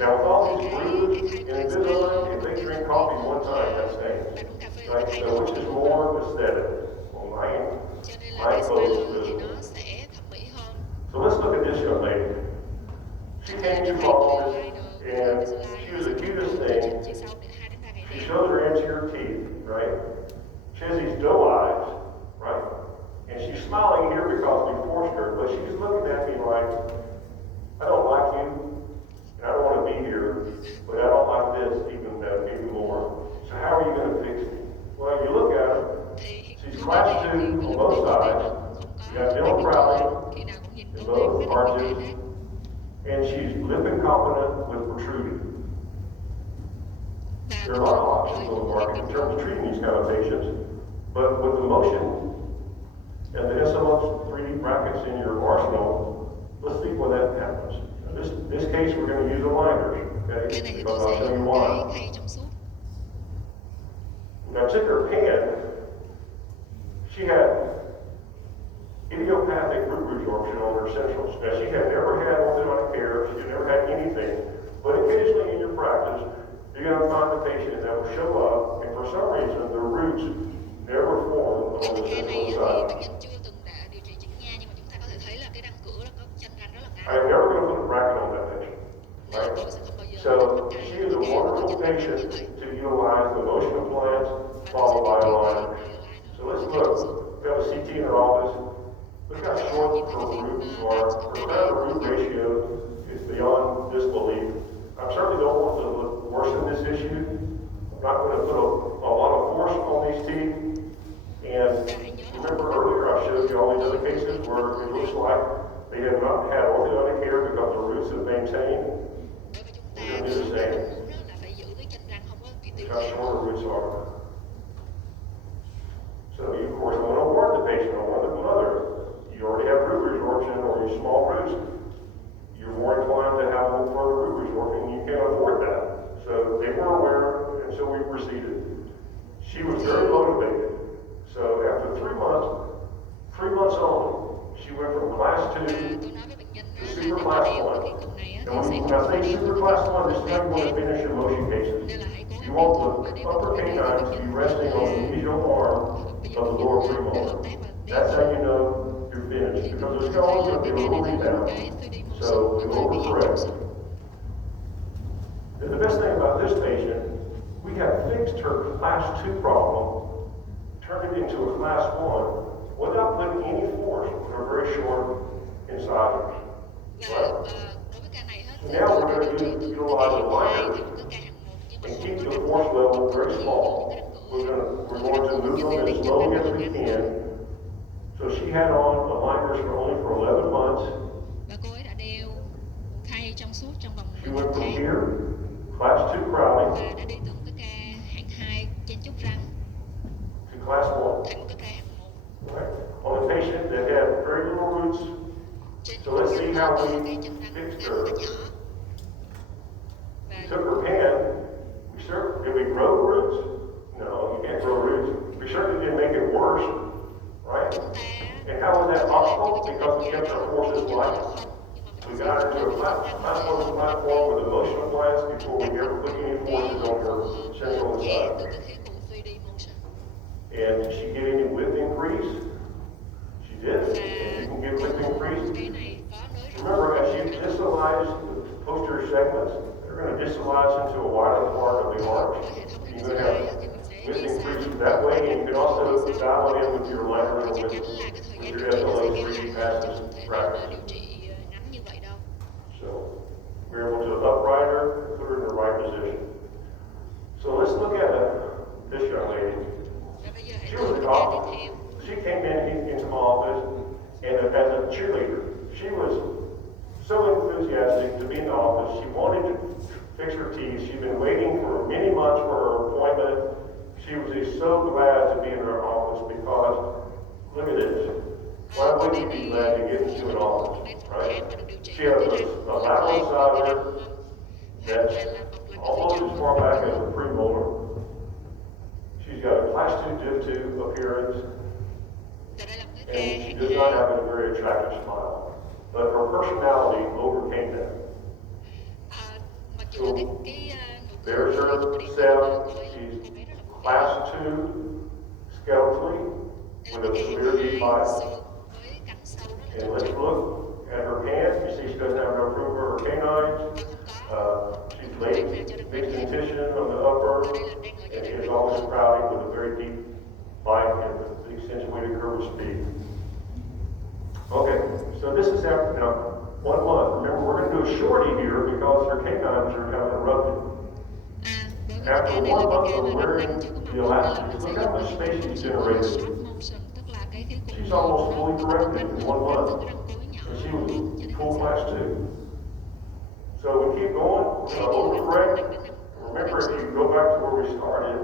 Now, with all these grooves and Invisalign, if they drink coffee one time, that stains. Bạn uống cà phê Right? thấy So nó which is more aesthetic? Well, cho nên là my cái clothes Smiler thì is. nó sẽ thẩm mỹ hơn. So let's look at this young lady. She came to my office and she was the cutest thing. Chỉ sau 2 đến 3 ngày She nay. shows her anterior teeth, right? She has these doe eyes, right? And she's smiling here because we forced her, but she's looking at me like, I don't like you, and I don't want to be here, but I don't like this even more. So how are you going to fix me? Well, you look at her, Thì she's lúc class này 2 thì on lúc both mà bé sides, mà không you got có dental khi crowding nào cũng nhìn in tốt both cái đặc biệt arches, hết. and she's lip incompetent with protruding. Và There are a lot of options on the market in terms of treating these kind of patients, but with the motion and the SLX 3D brackets in your arsenal, let's see when that happens. In this case, we're going to use aligners, Cái okay? này thì Because tôi I'll sẽ tell you dùng cái why. khay trong suốt. Now, I took her pan. She had idiopathic root resorption on her centrals. Now, she had never had orthodontic care. She had never had anything. But occasionally in your practice, you're going to find a patient that will show up, and for some reason, the roots never formed on Trong the cái khe này central á, thì side. bệnh nhân chưa từng đã điều trị chỉnh nha, nhưng mà chúng ta có thể thấy là cái răng cửa nó có chân răng rất là I ngắn. am never going to put a bracket on that patient. Nên Right? tôi sẽ không bao giờ So đặt cái she is a cái khe mà có wonderful chân răng ngắn như patient vậy. to utilize the motion appliance Và tôi sẽ followed by điều trị aligners. với So aligner let's và khay trong suốt. look. We have a CT in her office. Look how short her roots are. Her crown to root ratio is beyond disbelief. I certainly don't want to worsen this issue. I'm not going to put a lot of force on these teeth. And remember earlier I showed you all these other cases where it looks like they have not had orthodontic care because the roots have maintained. Đối với chúng ta thì mong muốn là phải giữ cái chân răng không có bị tiêu how short her roots are. So you, of course, want to warn the patient or warn the mother. You already have root resorption or you small roots. You're more inclined to have a little further root resorption, and you can't afford that. So they were aware, and so we proceeded. She was very motivated. So after 3 months only, she went from class 2 to super class 1. And when I say super class 1, this is how you want to finish your motion cases. You want the upper canine to be resting on the medial arm of the lower premolar. That's how you know you're finished, because there's always going to be a little rebound. So you overcorrect. And the best thing about this patient, we have fixed her class 2 problem, turned it into a class 1 without putting any force with her very short incisors. Right? So now we're going to utilize a liner and keep the force level very small. We're going to move them as slowly as we can. So she had on aligners for only for 11 months. She went from here, class 2 crowding, to class 1. Right? On a patient that had very little roots. So let's see how we fixed her. We took her pan. Did we grow roots? No, you can't grow roots. We certainly didn't make it worse, right? And how was that possible? Because we kept our forces light. We got her to a class 1 platform with emotional plants before we ever put any forces on her central side. And did she get any width increase? She did. And you can get width increase. Remember, as you distalize the posterior segments, they're going to distalize into a wider part of the arch. You're going to have width increase that way, and you can also dial it in with your liner and with your SLA 3D passes practice. So we're able to upright her and put her in the right position. So let's look at this young lady. She was a cop. She came into my office, and as a cheerleader, she was so enthusiastic to be in the office. She wanted to fix her teeth. She'd been waiting for many months for her appointment. She was just so glad to be in her office because, look at this. Why wouldn't you be glad to get into an office, right? She has a lateral incisor that's almost as far back as the premolar. She's got a class 2 div 2 appearance, and she does not have a very attractive smile. But her personality overcame that. So there's her set. She's class 2 skeletally with a severe D5. And let's look at her hands. You see she doesn't have enough room for her canines. She's late mixed dentition on the upper, and she is always crowding with a very deep bite and the accentuated curve of speed. Okay, so this is after 1 month. Remember, we're going to do a shorty here because her canines are kind of erupted. After 1 month of wearing the elastics, look how much space she's generated. She's almost fully corrected in 1 month. And she was full class 2. So we keep going, we're going to overcorrect. Remember, if you go back to where we started,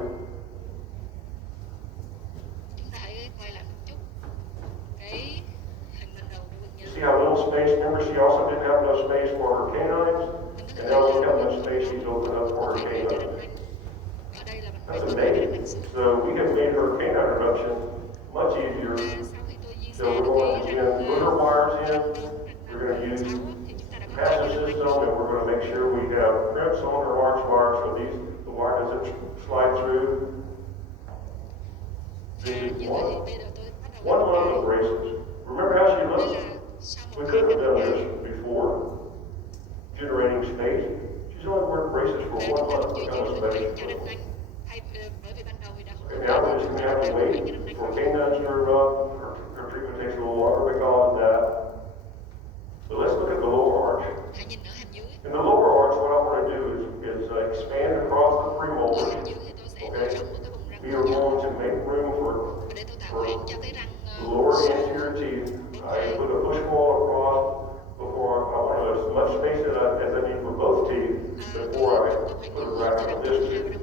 you see how little space, remember she also didn't have enough space for her canines, and now look how much space she's opened up for her canines. That's amazing. So we have made her canine reduction much easier. So we're going to again put her wires in, we're going to use passive system, and we're going to make sure we have crimps on her arch wire so the wire doesn't slide through. This is one month of braces. Remember how she looked? We couldn't have done this before, generating space. She's only wearing braces for 1 month. Look how much space. And now we're just going to have to wait for canines to erupt. Her treatment takes a little longer because of that. So let's look at the lower arch. In the lower arch, what I want to do is expand across the premolars. Okay? We are going to make room for the lower anterior teeth. I put a push wall across before I want as much space as I need for both teeth before I put a bracket on this tooth.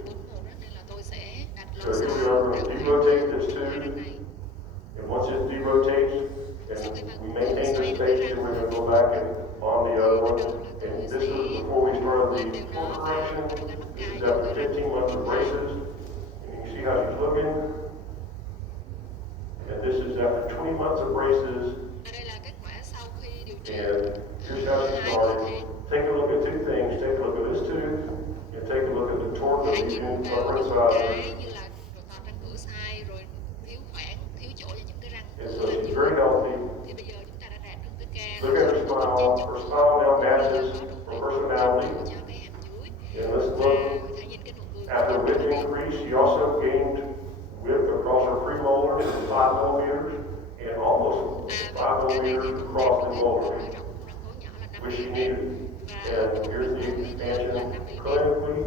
after 15 months of braces. And you can see how she's looking. And this is after 20 months of braces. Đây là kết quả sau khi điều trị. And here's how she started. Take a look at two things. Take a look at this tooth and take a look at the torque of these new upper incisors. Như là toàn răng cửa sai, rồi thiếu khoảng, thiếu chỗ cho những cái răng And cửa so làm she's như very vậy. healthy. Thì bây giờ chúng ta đã đạt được cái ca Look at her smile. Her smile now matches her personality. cho cái hàm dưới. And let's look. Hãy nhìn cái nụ cười After width increase, she also gained width across her premolar to 5 millimeters and almost 5 millimeters across the molar, which she needed. And here's the expansion clinically.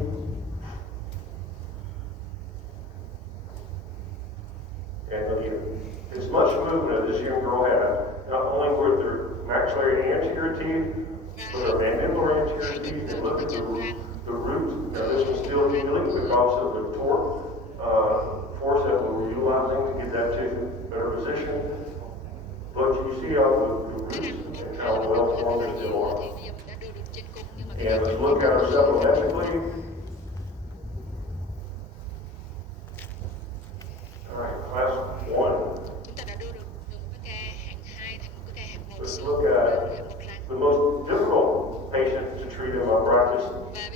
And again, it's much smoother than this young girl had, not only with her maxillary anterior teeth, but her mandibular anterior teeth, and look at the roots. Now this is still healing because of the torque force that we're utilizing to get that tooth in better position. But you see how the roots and how well formed they still are. And let's look at her supplementically. All right, class 1. Let's look at the most difficult patient to treat in my practice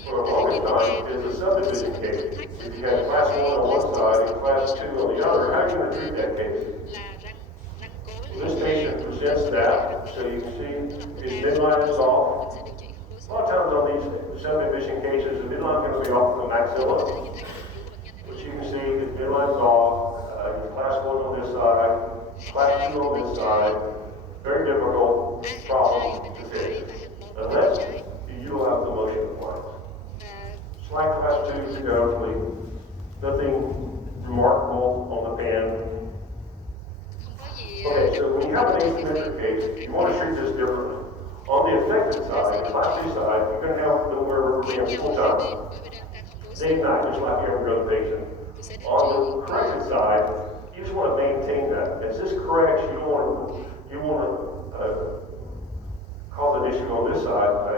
for the longest time is a subdivision case. If you had class 1 on one side and class 2 on the other, how are you going to treat that case? Well, this patient presents that, so you can see his midline is off. A lot of times on these subdivision cases, the midline is going to be off the maxilla. But you can see his midline's off. Class 1 on this side, class 2 on this side. Very difficult problem to fix unless you utilize the motion appliance. Slide class 2 carefully. Nothing remarkable on the pan. Okay, so when you have an asymmetric case, you want to treat this differently. On the affected side, the class 2 side, you're going to have the rubber band full time. Day and night, just like every other patient. On the corrected side, you just want to maintain that. As this corrects, you want to cause an issue on this side by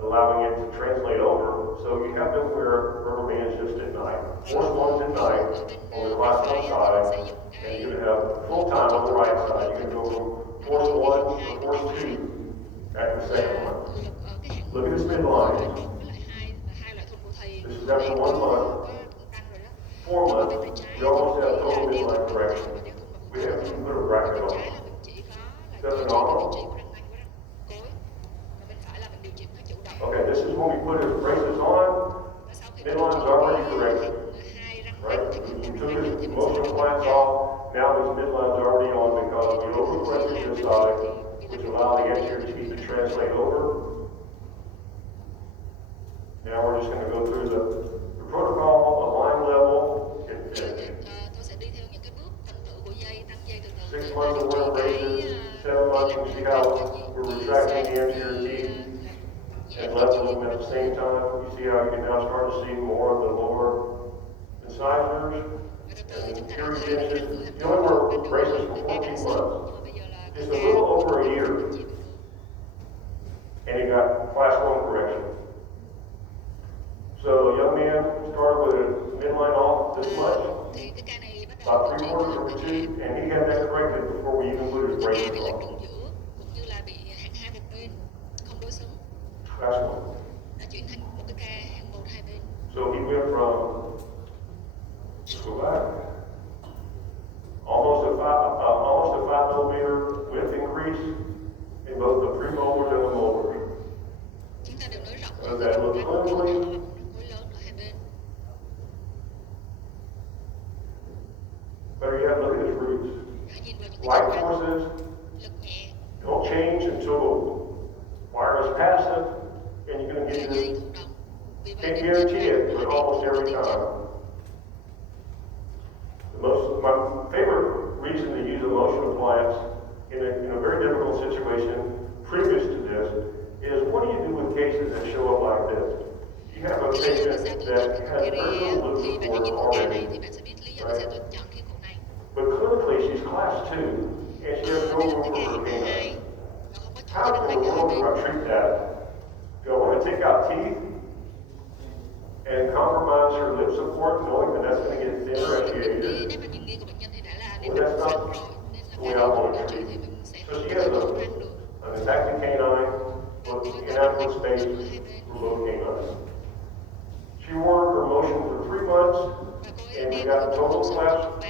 allowing it to translate over. So you have to wear rubber bands just at night. Force 1's at night on the class 1 side, and you're going to have full time on the right side. You can go from force 1 to force 2 at the second one. Look at this midline. This is after 1 month. 4 months, you almost have total midline correction. We haven't even put a bracket on. Is that phenomenal? Okay, this is when we put his braces on. Midline's already corrected. Right? We took his motion appliance off. Now his midline's already on because we overcorrected this side, which allowed the anterior teeth to translate over. Now we're just going to go through the protocol, the line level, and 6 months of wearing braces, 7 months, you see how we're retracting the anterior teeth and leveling them at the same time. You see how you can now start to see more of the lower incisors and anterior dentures. You only wear braces for 14 months. Just a little over a year, and you got class 1 correction. So a young man started with a midline off this much, about 3/4 of a tooth, and he had that corrected before we even put his braces on. Class 1. So he went from, let's go back, almost a 5 millimeter width increase in both the premolars and the molars. Does that look clinically? Better yet, look at his roots. Light forces don't change until the wire is passive, and you're going to get this. Can't guarantee it, but almost every time. My favorite reason to use a motion appliance in a very difficult situation previous to this is what do you do with cases that show up like this? You have a patient that has very little lymph support already, right? But clinically, she's class 2, and she has no room for her canine. How in the world do I treat that? Do I want to take out teeth and compromise her lip support, knowing that that's going to get thinner as she Chứ ages. nếu mà nhìn nghiêng của bệnh nhân thì đã là nếp Well, răng that's sẵn not rồi nên là the cái way I đầu want mình to điều trị treat. thì mình sẽ So không she có has không răng được. an impacted canine with Có inadequate răng space ở hai bên. for both canines. She wore her motion for 3 months, Và cô ấy and we đeo got cái total mũ class trong 3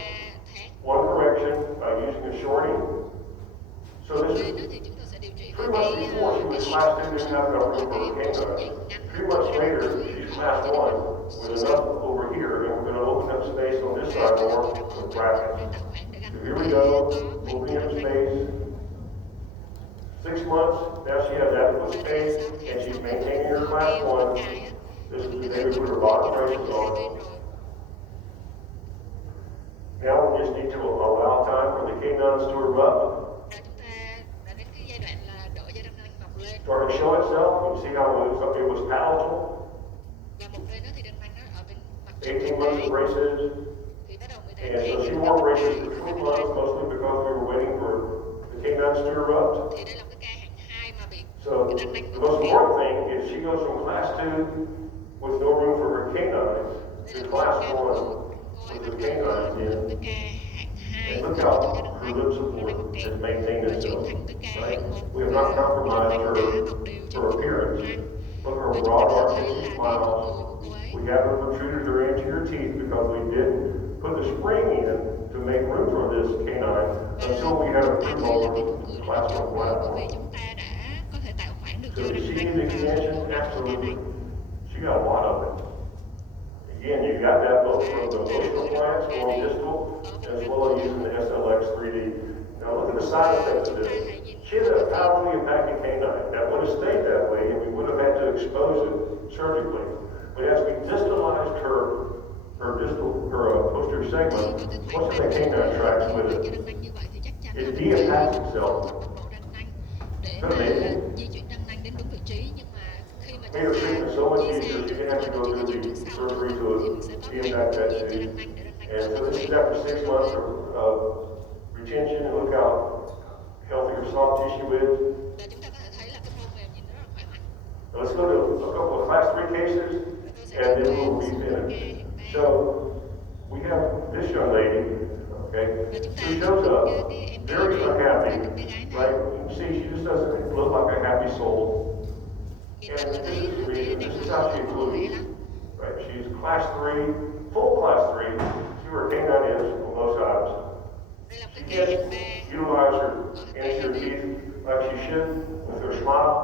tháng. 1 correction by using a shorting. So Đầu this tiên is thì chúng tôi sẽ điều trị 3 với months cái before she was cái class 2, mũ didn't sụp have enough và room for her cái mũ canine. dày ngắn 3 từ months cái răng later, cuối she's cho class đến 1 răng with số enough 6. over here, and we're going to open up space on this 3 side cho đến more 1 răng with hông để brackets. tạo khoảng để So răng here we để go, có khoảng opening của up răng. space. 6 months, now she has adequate 3 space, tháng, 6 and tháng she's sau khi maintaining her mình class đeo 1. cài á, This là is mình the có day thể we bấm put her nút bottom cho nó răng braces hai on. bên rồi. Now we just need to allow time for the canines to erupt, Và chúng ta đã đến cái giai đoạn là đợi dây răng nanh mọc lên. start to show itself. You see how it was palatable. Và mọc lên đó thì răng nanh nó ở bên mặt trước 18 bên months trái. of braces. Thì bắt đầu 18 And tháng so thì she chúng ta wore bấm braces cài for và 20 răng months, nanh. mostly because we were waiting for the canines to erupt. Thì đây là cái ca hạng 2 mà bị So cái răng nanh the nó most mọc important thing is she goes from class 2 with no room for her canines Đây to là class ca 1 cô ấy with bắt the đầu canines từ in. cái ca hạng 2 And mà look có chỗ how cho răng her nanh, lip răng nanh support mọc has kẹt maintained và chuyển itself. thành cái ca Right? hạng 1 We have not và cái răng compromised nanh her, đã mọc đều trên her khuôn appearance. răng. Look at her Và chúng ta broad có thể arch thấy as she là nét smiles. cười của cô ấy. We haven't protruded her anterior teeth because we didn't put the spring in to make room for this canine Và until we had a chúng ta thấy là cái nụ premolar cười nó class rất 1 tròn đầy bởi vì platform. chúng ta đã có thể tạo khoảng được So cho you răng see nanh the và một expansion? số răng ở ca Absolutely. này. She got a lot of it. Again, you got that both Và from the chúng ta đã motional thấy được plants ca going này distal ở as vùng răng well as cuối. using the SLX 3D. Now look at the side effects of Chúng ta this. hãy nhìn She had a powerfully impacted canine. That would have stayed that way and we would have had to expose it surgically. But as we distalized her posterior Khi segment, có cái khoảng most of the răng canine tracks chia with lại it. cho răng nanh như vậy thì chắc chắn là It vị trí de-attached của itself. mật độ răng nanh để Isn't mà that amazing? di chuyển răng nanh đến đúng vị trí, nhưng mà khi mà Made chúng her ta treatment so much chia easier. xa She trước didn't khi have mà to mình go chỉ through di chuyển the trước sau surgery nữa, thì to mình sẽ có khoảng de-impact tự that nhiên cho tooth. răng nanh để răng nanh And có so cái this is khoảng after 6 sâu months hơn. of retention. Look how healthy her soft tissue is. Và chúng ta có thể thấy là cái mô mềm nhìn nó rất là khỏe mạnh. Now let's go to a couple of class 3 cases, Và tôi sẽ and đi then qua we'll một be số cái ca finished. hạng 3. So we have this young lady, okay, Và chúng ta who có shows một up cái em bé very này, unhappy, và được bé gái này. right? You can see she just doesn't look like a happy soul. Nhìn mặt And cho this thấy is the là bé reason. đang This is là how không she có vui vẻ includes. lắm. Right, she's class 3, full class 3. See where her canine is on both sides. Đây là She cái ca can't hạng 3 utilize her ở cả hai anterior bên. teeth like she should with her smile,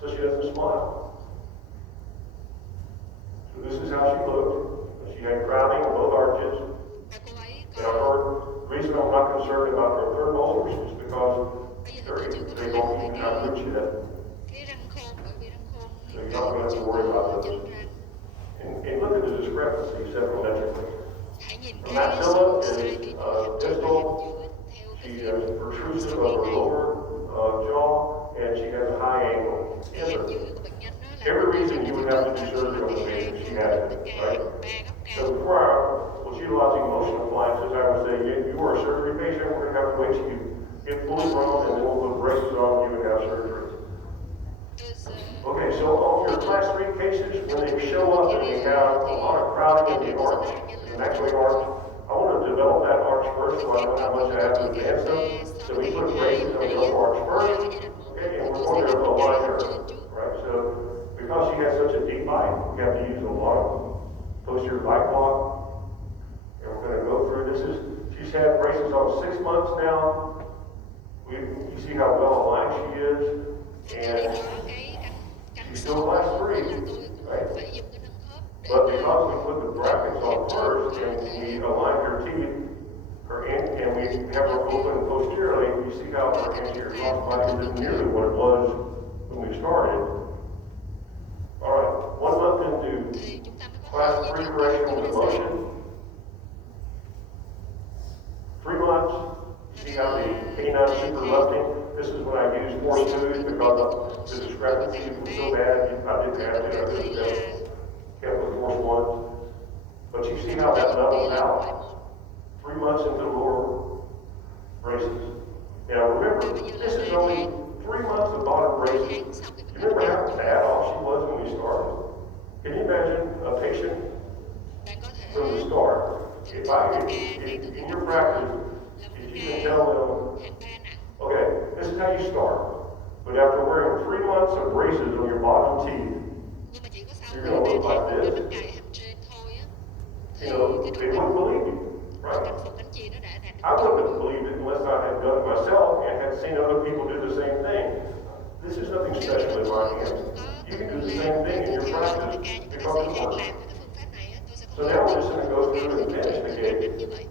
so she doesn't smile. So this is how she looked. She had crowding on both arches. Và cô ấy Now, có the reason I'm not concerned about her third molars is because bây giờ thì tôi chưa có they nói don't về even have roots yet. cái răng khôn, bởi vì răng khôn So hiện you're tại not going to have chưa to worry có about chân those. răng. And look at the discrepancy septometrically. Hãy nhìn The cái maxilla sự is sai biệt giữa hàm trên và distal. hàm dưới theo She cái is phim protrusive siêu of vi her này. lower jaw, and she has a high angle. Cái hàm dưới của bệnh nhân đó là Every bệnh reason nhân you ở would phía have trước to và do phía surgery on mặt the hai patient, she vừa had cái it, ca right? hạng 3 góc So cao. before I was utilizing motion appliances, I would say, you are a surgery patient, we're going to have to wait till you get fully grown, and then we'll put braces on you and have surgery. Okay, so on your class 3 cases, when they show up and they have a lot of crowding in the arch, the maxillary arch, I want to develop that arch first so I know how much I have to advance them. So we put braces on the upper arch first, okay, and we're going to align her, right? So because she has such a deep bite, we have to use a lot of posterior bite block. And we're going to go through, she's had braces on 6 months now. You see how well aligned she is, and she's still class 3, right? But because we put the brackets on first and we aligned her teeth, and we have her open posteriorly, you see how her anterior crossbody isn't nearly what it was when we started. All right, 1 month into class 3 correction with motion. 3 months, you see how the canine super lifting. This is when I use force food because the discrepancy was so bad. I didn't have to. I could have kept with force ones. But you see how that levels out. 3 months into lower braces. Now remember, this is only 3 months of bottom braces. You remember how bad off she was when we started? Can you imagine a patient Bạn có from the thể start? tưởng If tượng một I, ca ngay từ if lúc in bắt your đầu practice, là một if you can ca tell them, hạng 3 nặng. okay, this is how you start. But after wearing 3 months of braces on your bottom teeth, Nhưng mà chỉ có sau you're khi going to 3 look tháng like chúng ta this. mắc cài hàm trên thôi á, You thì know, cái they độ wouldn't believe you, độ right? cánh phục cánh chì nó đã đạt được I chuẩn wouldn't have rồi. believed it unless I had done it myself and had seen other people do the same thing. This is nothing Nếu như special mà in my tôi hands. không có You tự can do mình the làm same và thing in tôi your theo dõi những practice cái ca những cái bác because sĩ it khác works. làm với cái phương pháp này á, tôi sẽ không So bao now giờ we're tin just vào going to một go ca through có thể and điều finish trị the từ 3 case. năm như vậy.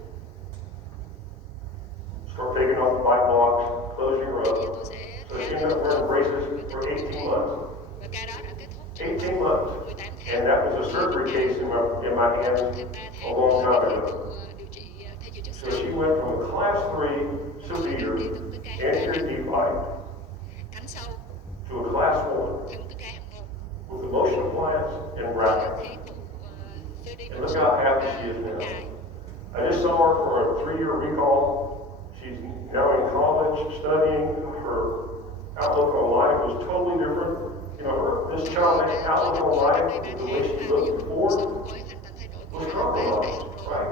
Start taking off the bite blocks, close your Thì bây giờ up. tôi sẽ So tháo she cái ended nút up ốp wearing braces và tiếp for tục điều 18 trị. months. Và ca đó đã kết thúc trong 18 vòng months. 18 tháng. And that was a Khi mắc surgery cài case in my kết thúc hands thêm 3 a tháng long nữa time thì cái ago. vụ điều trị thay chiều trước So sau. she went from a class 3 Và bắt đầu chuyển severe đi từ cái ca hạng 3 anterior nặng deep bite cánh sau to a class 1 thành một cái ca hạng 1 with emotional plants and với brackets. khí cụ 3D And look motion how và happy she is mắc now. cài. I just saw her for a 3-year recall. She's now in college studying. Her outlook on life was totally different. You know, this Và child's cô đã mới outlook nhập on vô cách life, đây 3 the way tháng she và bây looked giờ cuộc sống before, của cô ấy hoàn toàn thay đổi was khỏi năm 3 đại compromised, học rồi. right?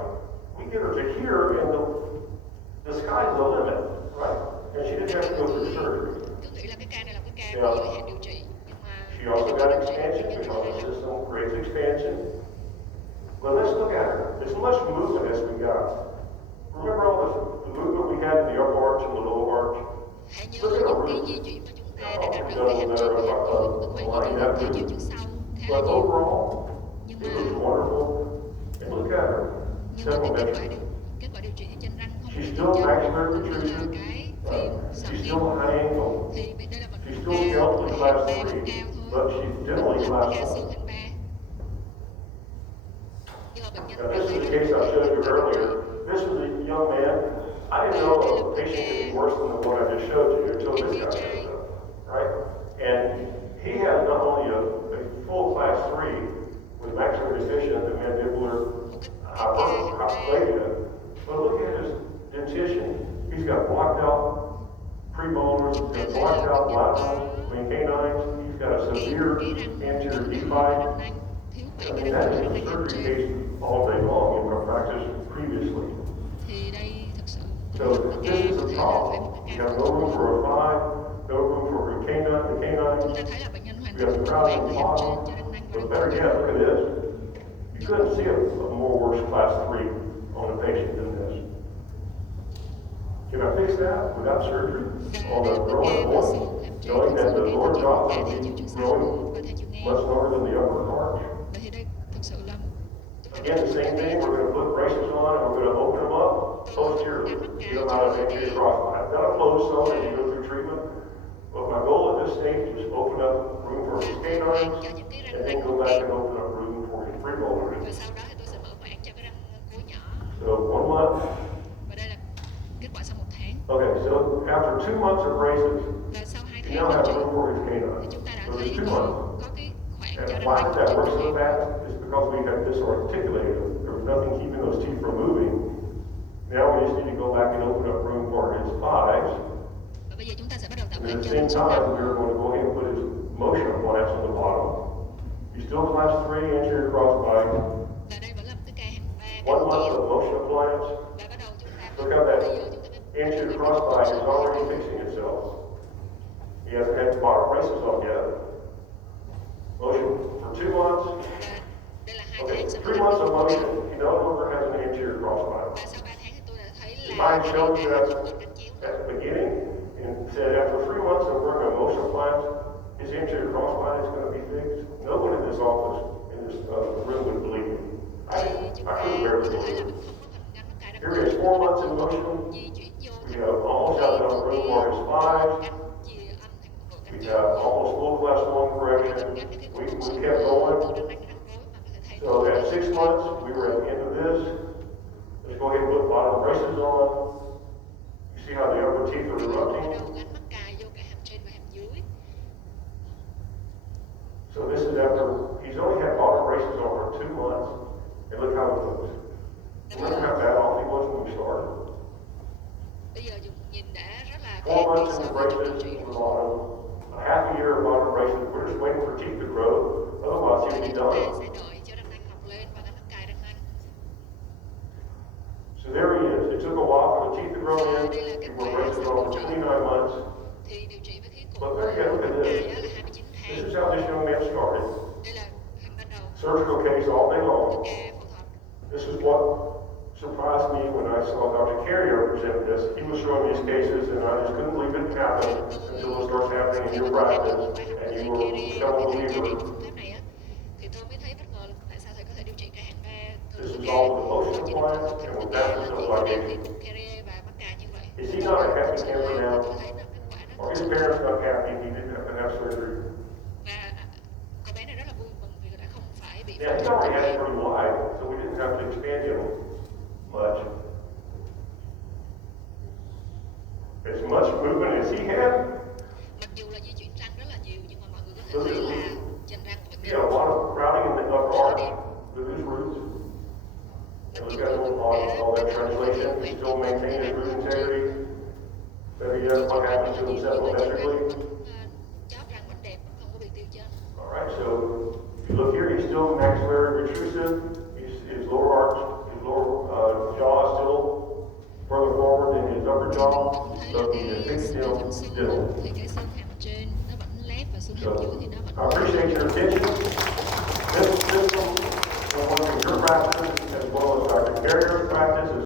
We get her to here, and the sky's the limit, right? And she didn't Ban have đầu to go tôi through surgery. cứ nghĩ là cái ca này là cái ca Yeah. có giới hạn điều trị, nhưng mà She cái also năm got điều trị expansion bệnh nhân because rất the hài lòng. system creates expansion. But let's look at her. As much movement as we got. Remember all the movement we had in the upper arch and the lower arch? Hãy nhớ Look at her những cái roots. di chuyển mà chúng ta Now, đã I'll đạt be được cái done hàm with trên và better hàm dưới một cái khoảng di aligning chuyển that theo chiều root. trước sau khá là But nhiều. overall, Nhưng it mà was wonderful. And look at her. nhưng mà cái Simple measure. kết quả điều trị trên răng không She's hề still chân maxillary cũng như là protrusion. cái Right? phim sọ She's nghiêng. still high ankle. Thì đây là vẫn She's một still ca skeletally hạng class 3 3, vẫn cao thôi, but she's vẫn dentally là một class ca 1. xương hạng 3. Nhưng mà bệnh nhân Now, cảm this thấy is the rất case I vui showed you khi điều trị. earlier. This was a young man. I didn't know a patient could be worse than the one I just showed you until this guy showed up, right? And he has not only a full class 3 with maxillary deficient and mandibular hyperplasia, but look at his dentition. He's got blocked out premolars, he's got blocked out lateral, canines, he's got a severe anterior deep bite. Thiếu I 7 mean, cái that răng is răng a nanh hàm surgery trên. case all day long in our practice previously. Thì đây thực sự So cũng là một this cái ca is có a thể là phải một problem. cái We ca have phẫu no thuật room luôn. for a 5, no room for the Chúng canines. ta thấy là bệnh nhân hoàn We toàn have không the có crowd ván in the hàm trên bottom. cho răng nanh và But răng better cửa. yet, look at this. You couldn't see a more worse class 3 on a patient than this. Can I fix that without surgery? Và On đây a là một growing ca mà point, xương hàm trên knowing thực that sự the là ca lower điều trị jaw cả will theo be chiều trước sau growing luôn và theo chiều ngang. much longer than the upper arch. Vậy thì đây thực sự là Again, the same thing, we're going to put braces on and we're going to open them up posteriorly, get them out of anterior crossbite. That'll close some as you go through treatment, but my goal at this stage is open up room for his canines and then go back and open up room for his và premolars. sau đó thì tôi sẽ mở khoảng cho cái răng cuối nhỏ. So 1 month. Và đây là kết quả sau 1 tháng. Okay, so after 2 months of braces, Và sau 2 you tháng now điều have trị room for his thì canines. chúng ta đã So thấy there's 2 months. có cái khoảng cho And răng why nanh did that trên work răng so nanh. fast? It's because we have disarticulated them. There was nothing keeping those teeth from moving. Now we just need to go back and open up room for his thighs. Và bây giờ chúng ta sẽ bắt đầu tạo And khoảng at the cho same răng số time, 5. we are going to go ahead and put his motion plants on the bottom. He's still class 3 anterior crossbite. Và đây vẫn là một cái ca hạng 3 1 cánh month chéo. of motion plants. Và bắt đầu chúng ta Look how that bây giờ chúng ta mới anterior tiếp tục crossbite sự is hồi already phục. fixing itself. He hasn't had bottom braces on yet. Motion for 2 months. Và đây là 2 Okay, tháng sau 3 đó months tiếp of tục motion. He no longer has an anterior crossbite. và sau 3 tháng thì tôi đã thấy If là I cái showed này you đã that không còn cánh chéo at nữa. the beginning and said after 3 months of wearing a motion plant, his anterior crossbite is going to be fixed, no one in this office, in this room would believe me. Thì chúng I ta couldn't có bear to thể thấy believe là it. mình không có phần ngăn mắc cài răng Here cửa, he is, chúng 4 ta months vẫn in có motion. di chuyển vô We thành have almost have enough room for his thighs. cánh chìa âm thành một đội cánh We chéo. have almost full class 1 Và correction. chúng gắn cái khí We cột xương kept từ going. răng nanh răng rối mà có thể thay So đổi at 6 months, we were at the end of this. Let's go ahead and put bottom braces on. You see how the upper teeth are Bây giờ mình bắt erupting? đầu gắn mắc cài vô cả hàm trên và hàm dưới. So this is after, he's only had bottom braces on for 2 months, and look how it looks. Remember how bad off he was when we started? Bây giờ nhìn đã rất là 4 khác biệt months so in với lúc điều braces trị on the rồi. bottom, a half a year of bottom braces. We're just waiting for teeth to grow, otherwise Và he'll đây be chúng ta done. It took a while for the teeth to grow in. Đây là kết We quả were braces sau on điều for trị. 29 months. Thì điều trị với khí But cổ there you go, look at dài this. á là 29 This tháng. is how this young man started. Đây là hình ban đầu. Surgical case all day Cái long. ca phẫu thuật. This is what surprised me when I saw Dr. Carrier present this. He was showing these cases, and I just couldn't believe it happened until it starts happening in Khi your mà tôi thấy practice, những khoa học của and thầy you will Carey become a và thầy chỉ believer. điểm phương pháp này á, thì tôi mới thấy bất ngờ là tại sao thầy có thể điều trị ca hạng 3 This từ is ca all with the tôi motion chỉ điểm phương appliance pháp and từ with ca là baptism chỉ of có điều khí ligation. của Carey và mắc ca như vậy. Is he not a happy Thực sự camper là now? tôi thấy là kết quả nó Are thật his sự parents not happy he didn't have to have surgery? và cậu bé này rất là vui mừng vì đã không phải bị Yeah, he already had it pretty wide, so we didn't have to expand him much. As much movement as he had, mặc dù là di chuyển răng rất là nhiều nhưng mà mọi người có thể thấy là chân răng vẫn he had a lot of crowding in the upper arch with his roots. And mặc we dù got là one cậu on bé all that vẫn translation, he still maintained his root integrity. Maybe that's what happened to him septometrically. chóp răng vẫn đẹp, vẫn không có bị tiêu chân. All right, so if you look here, he's still maxillary retrusive. His lower arch, his lower jaw is still further forward than his upper jaw. Thấy So là he's a cái big xương still vẫn xương dental. thì cái xương hàm trên nó vẫn lép và xương So hàm dưới thì nó I vẫn appreciate your attention. This system, one of your practices, as well as Dr. Carrier's practice, is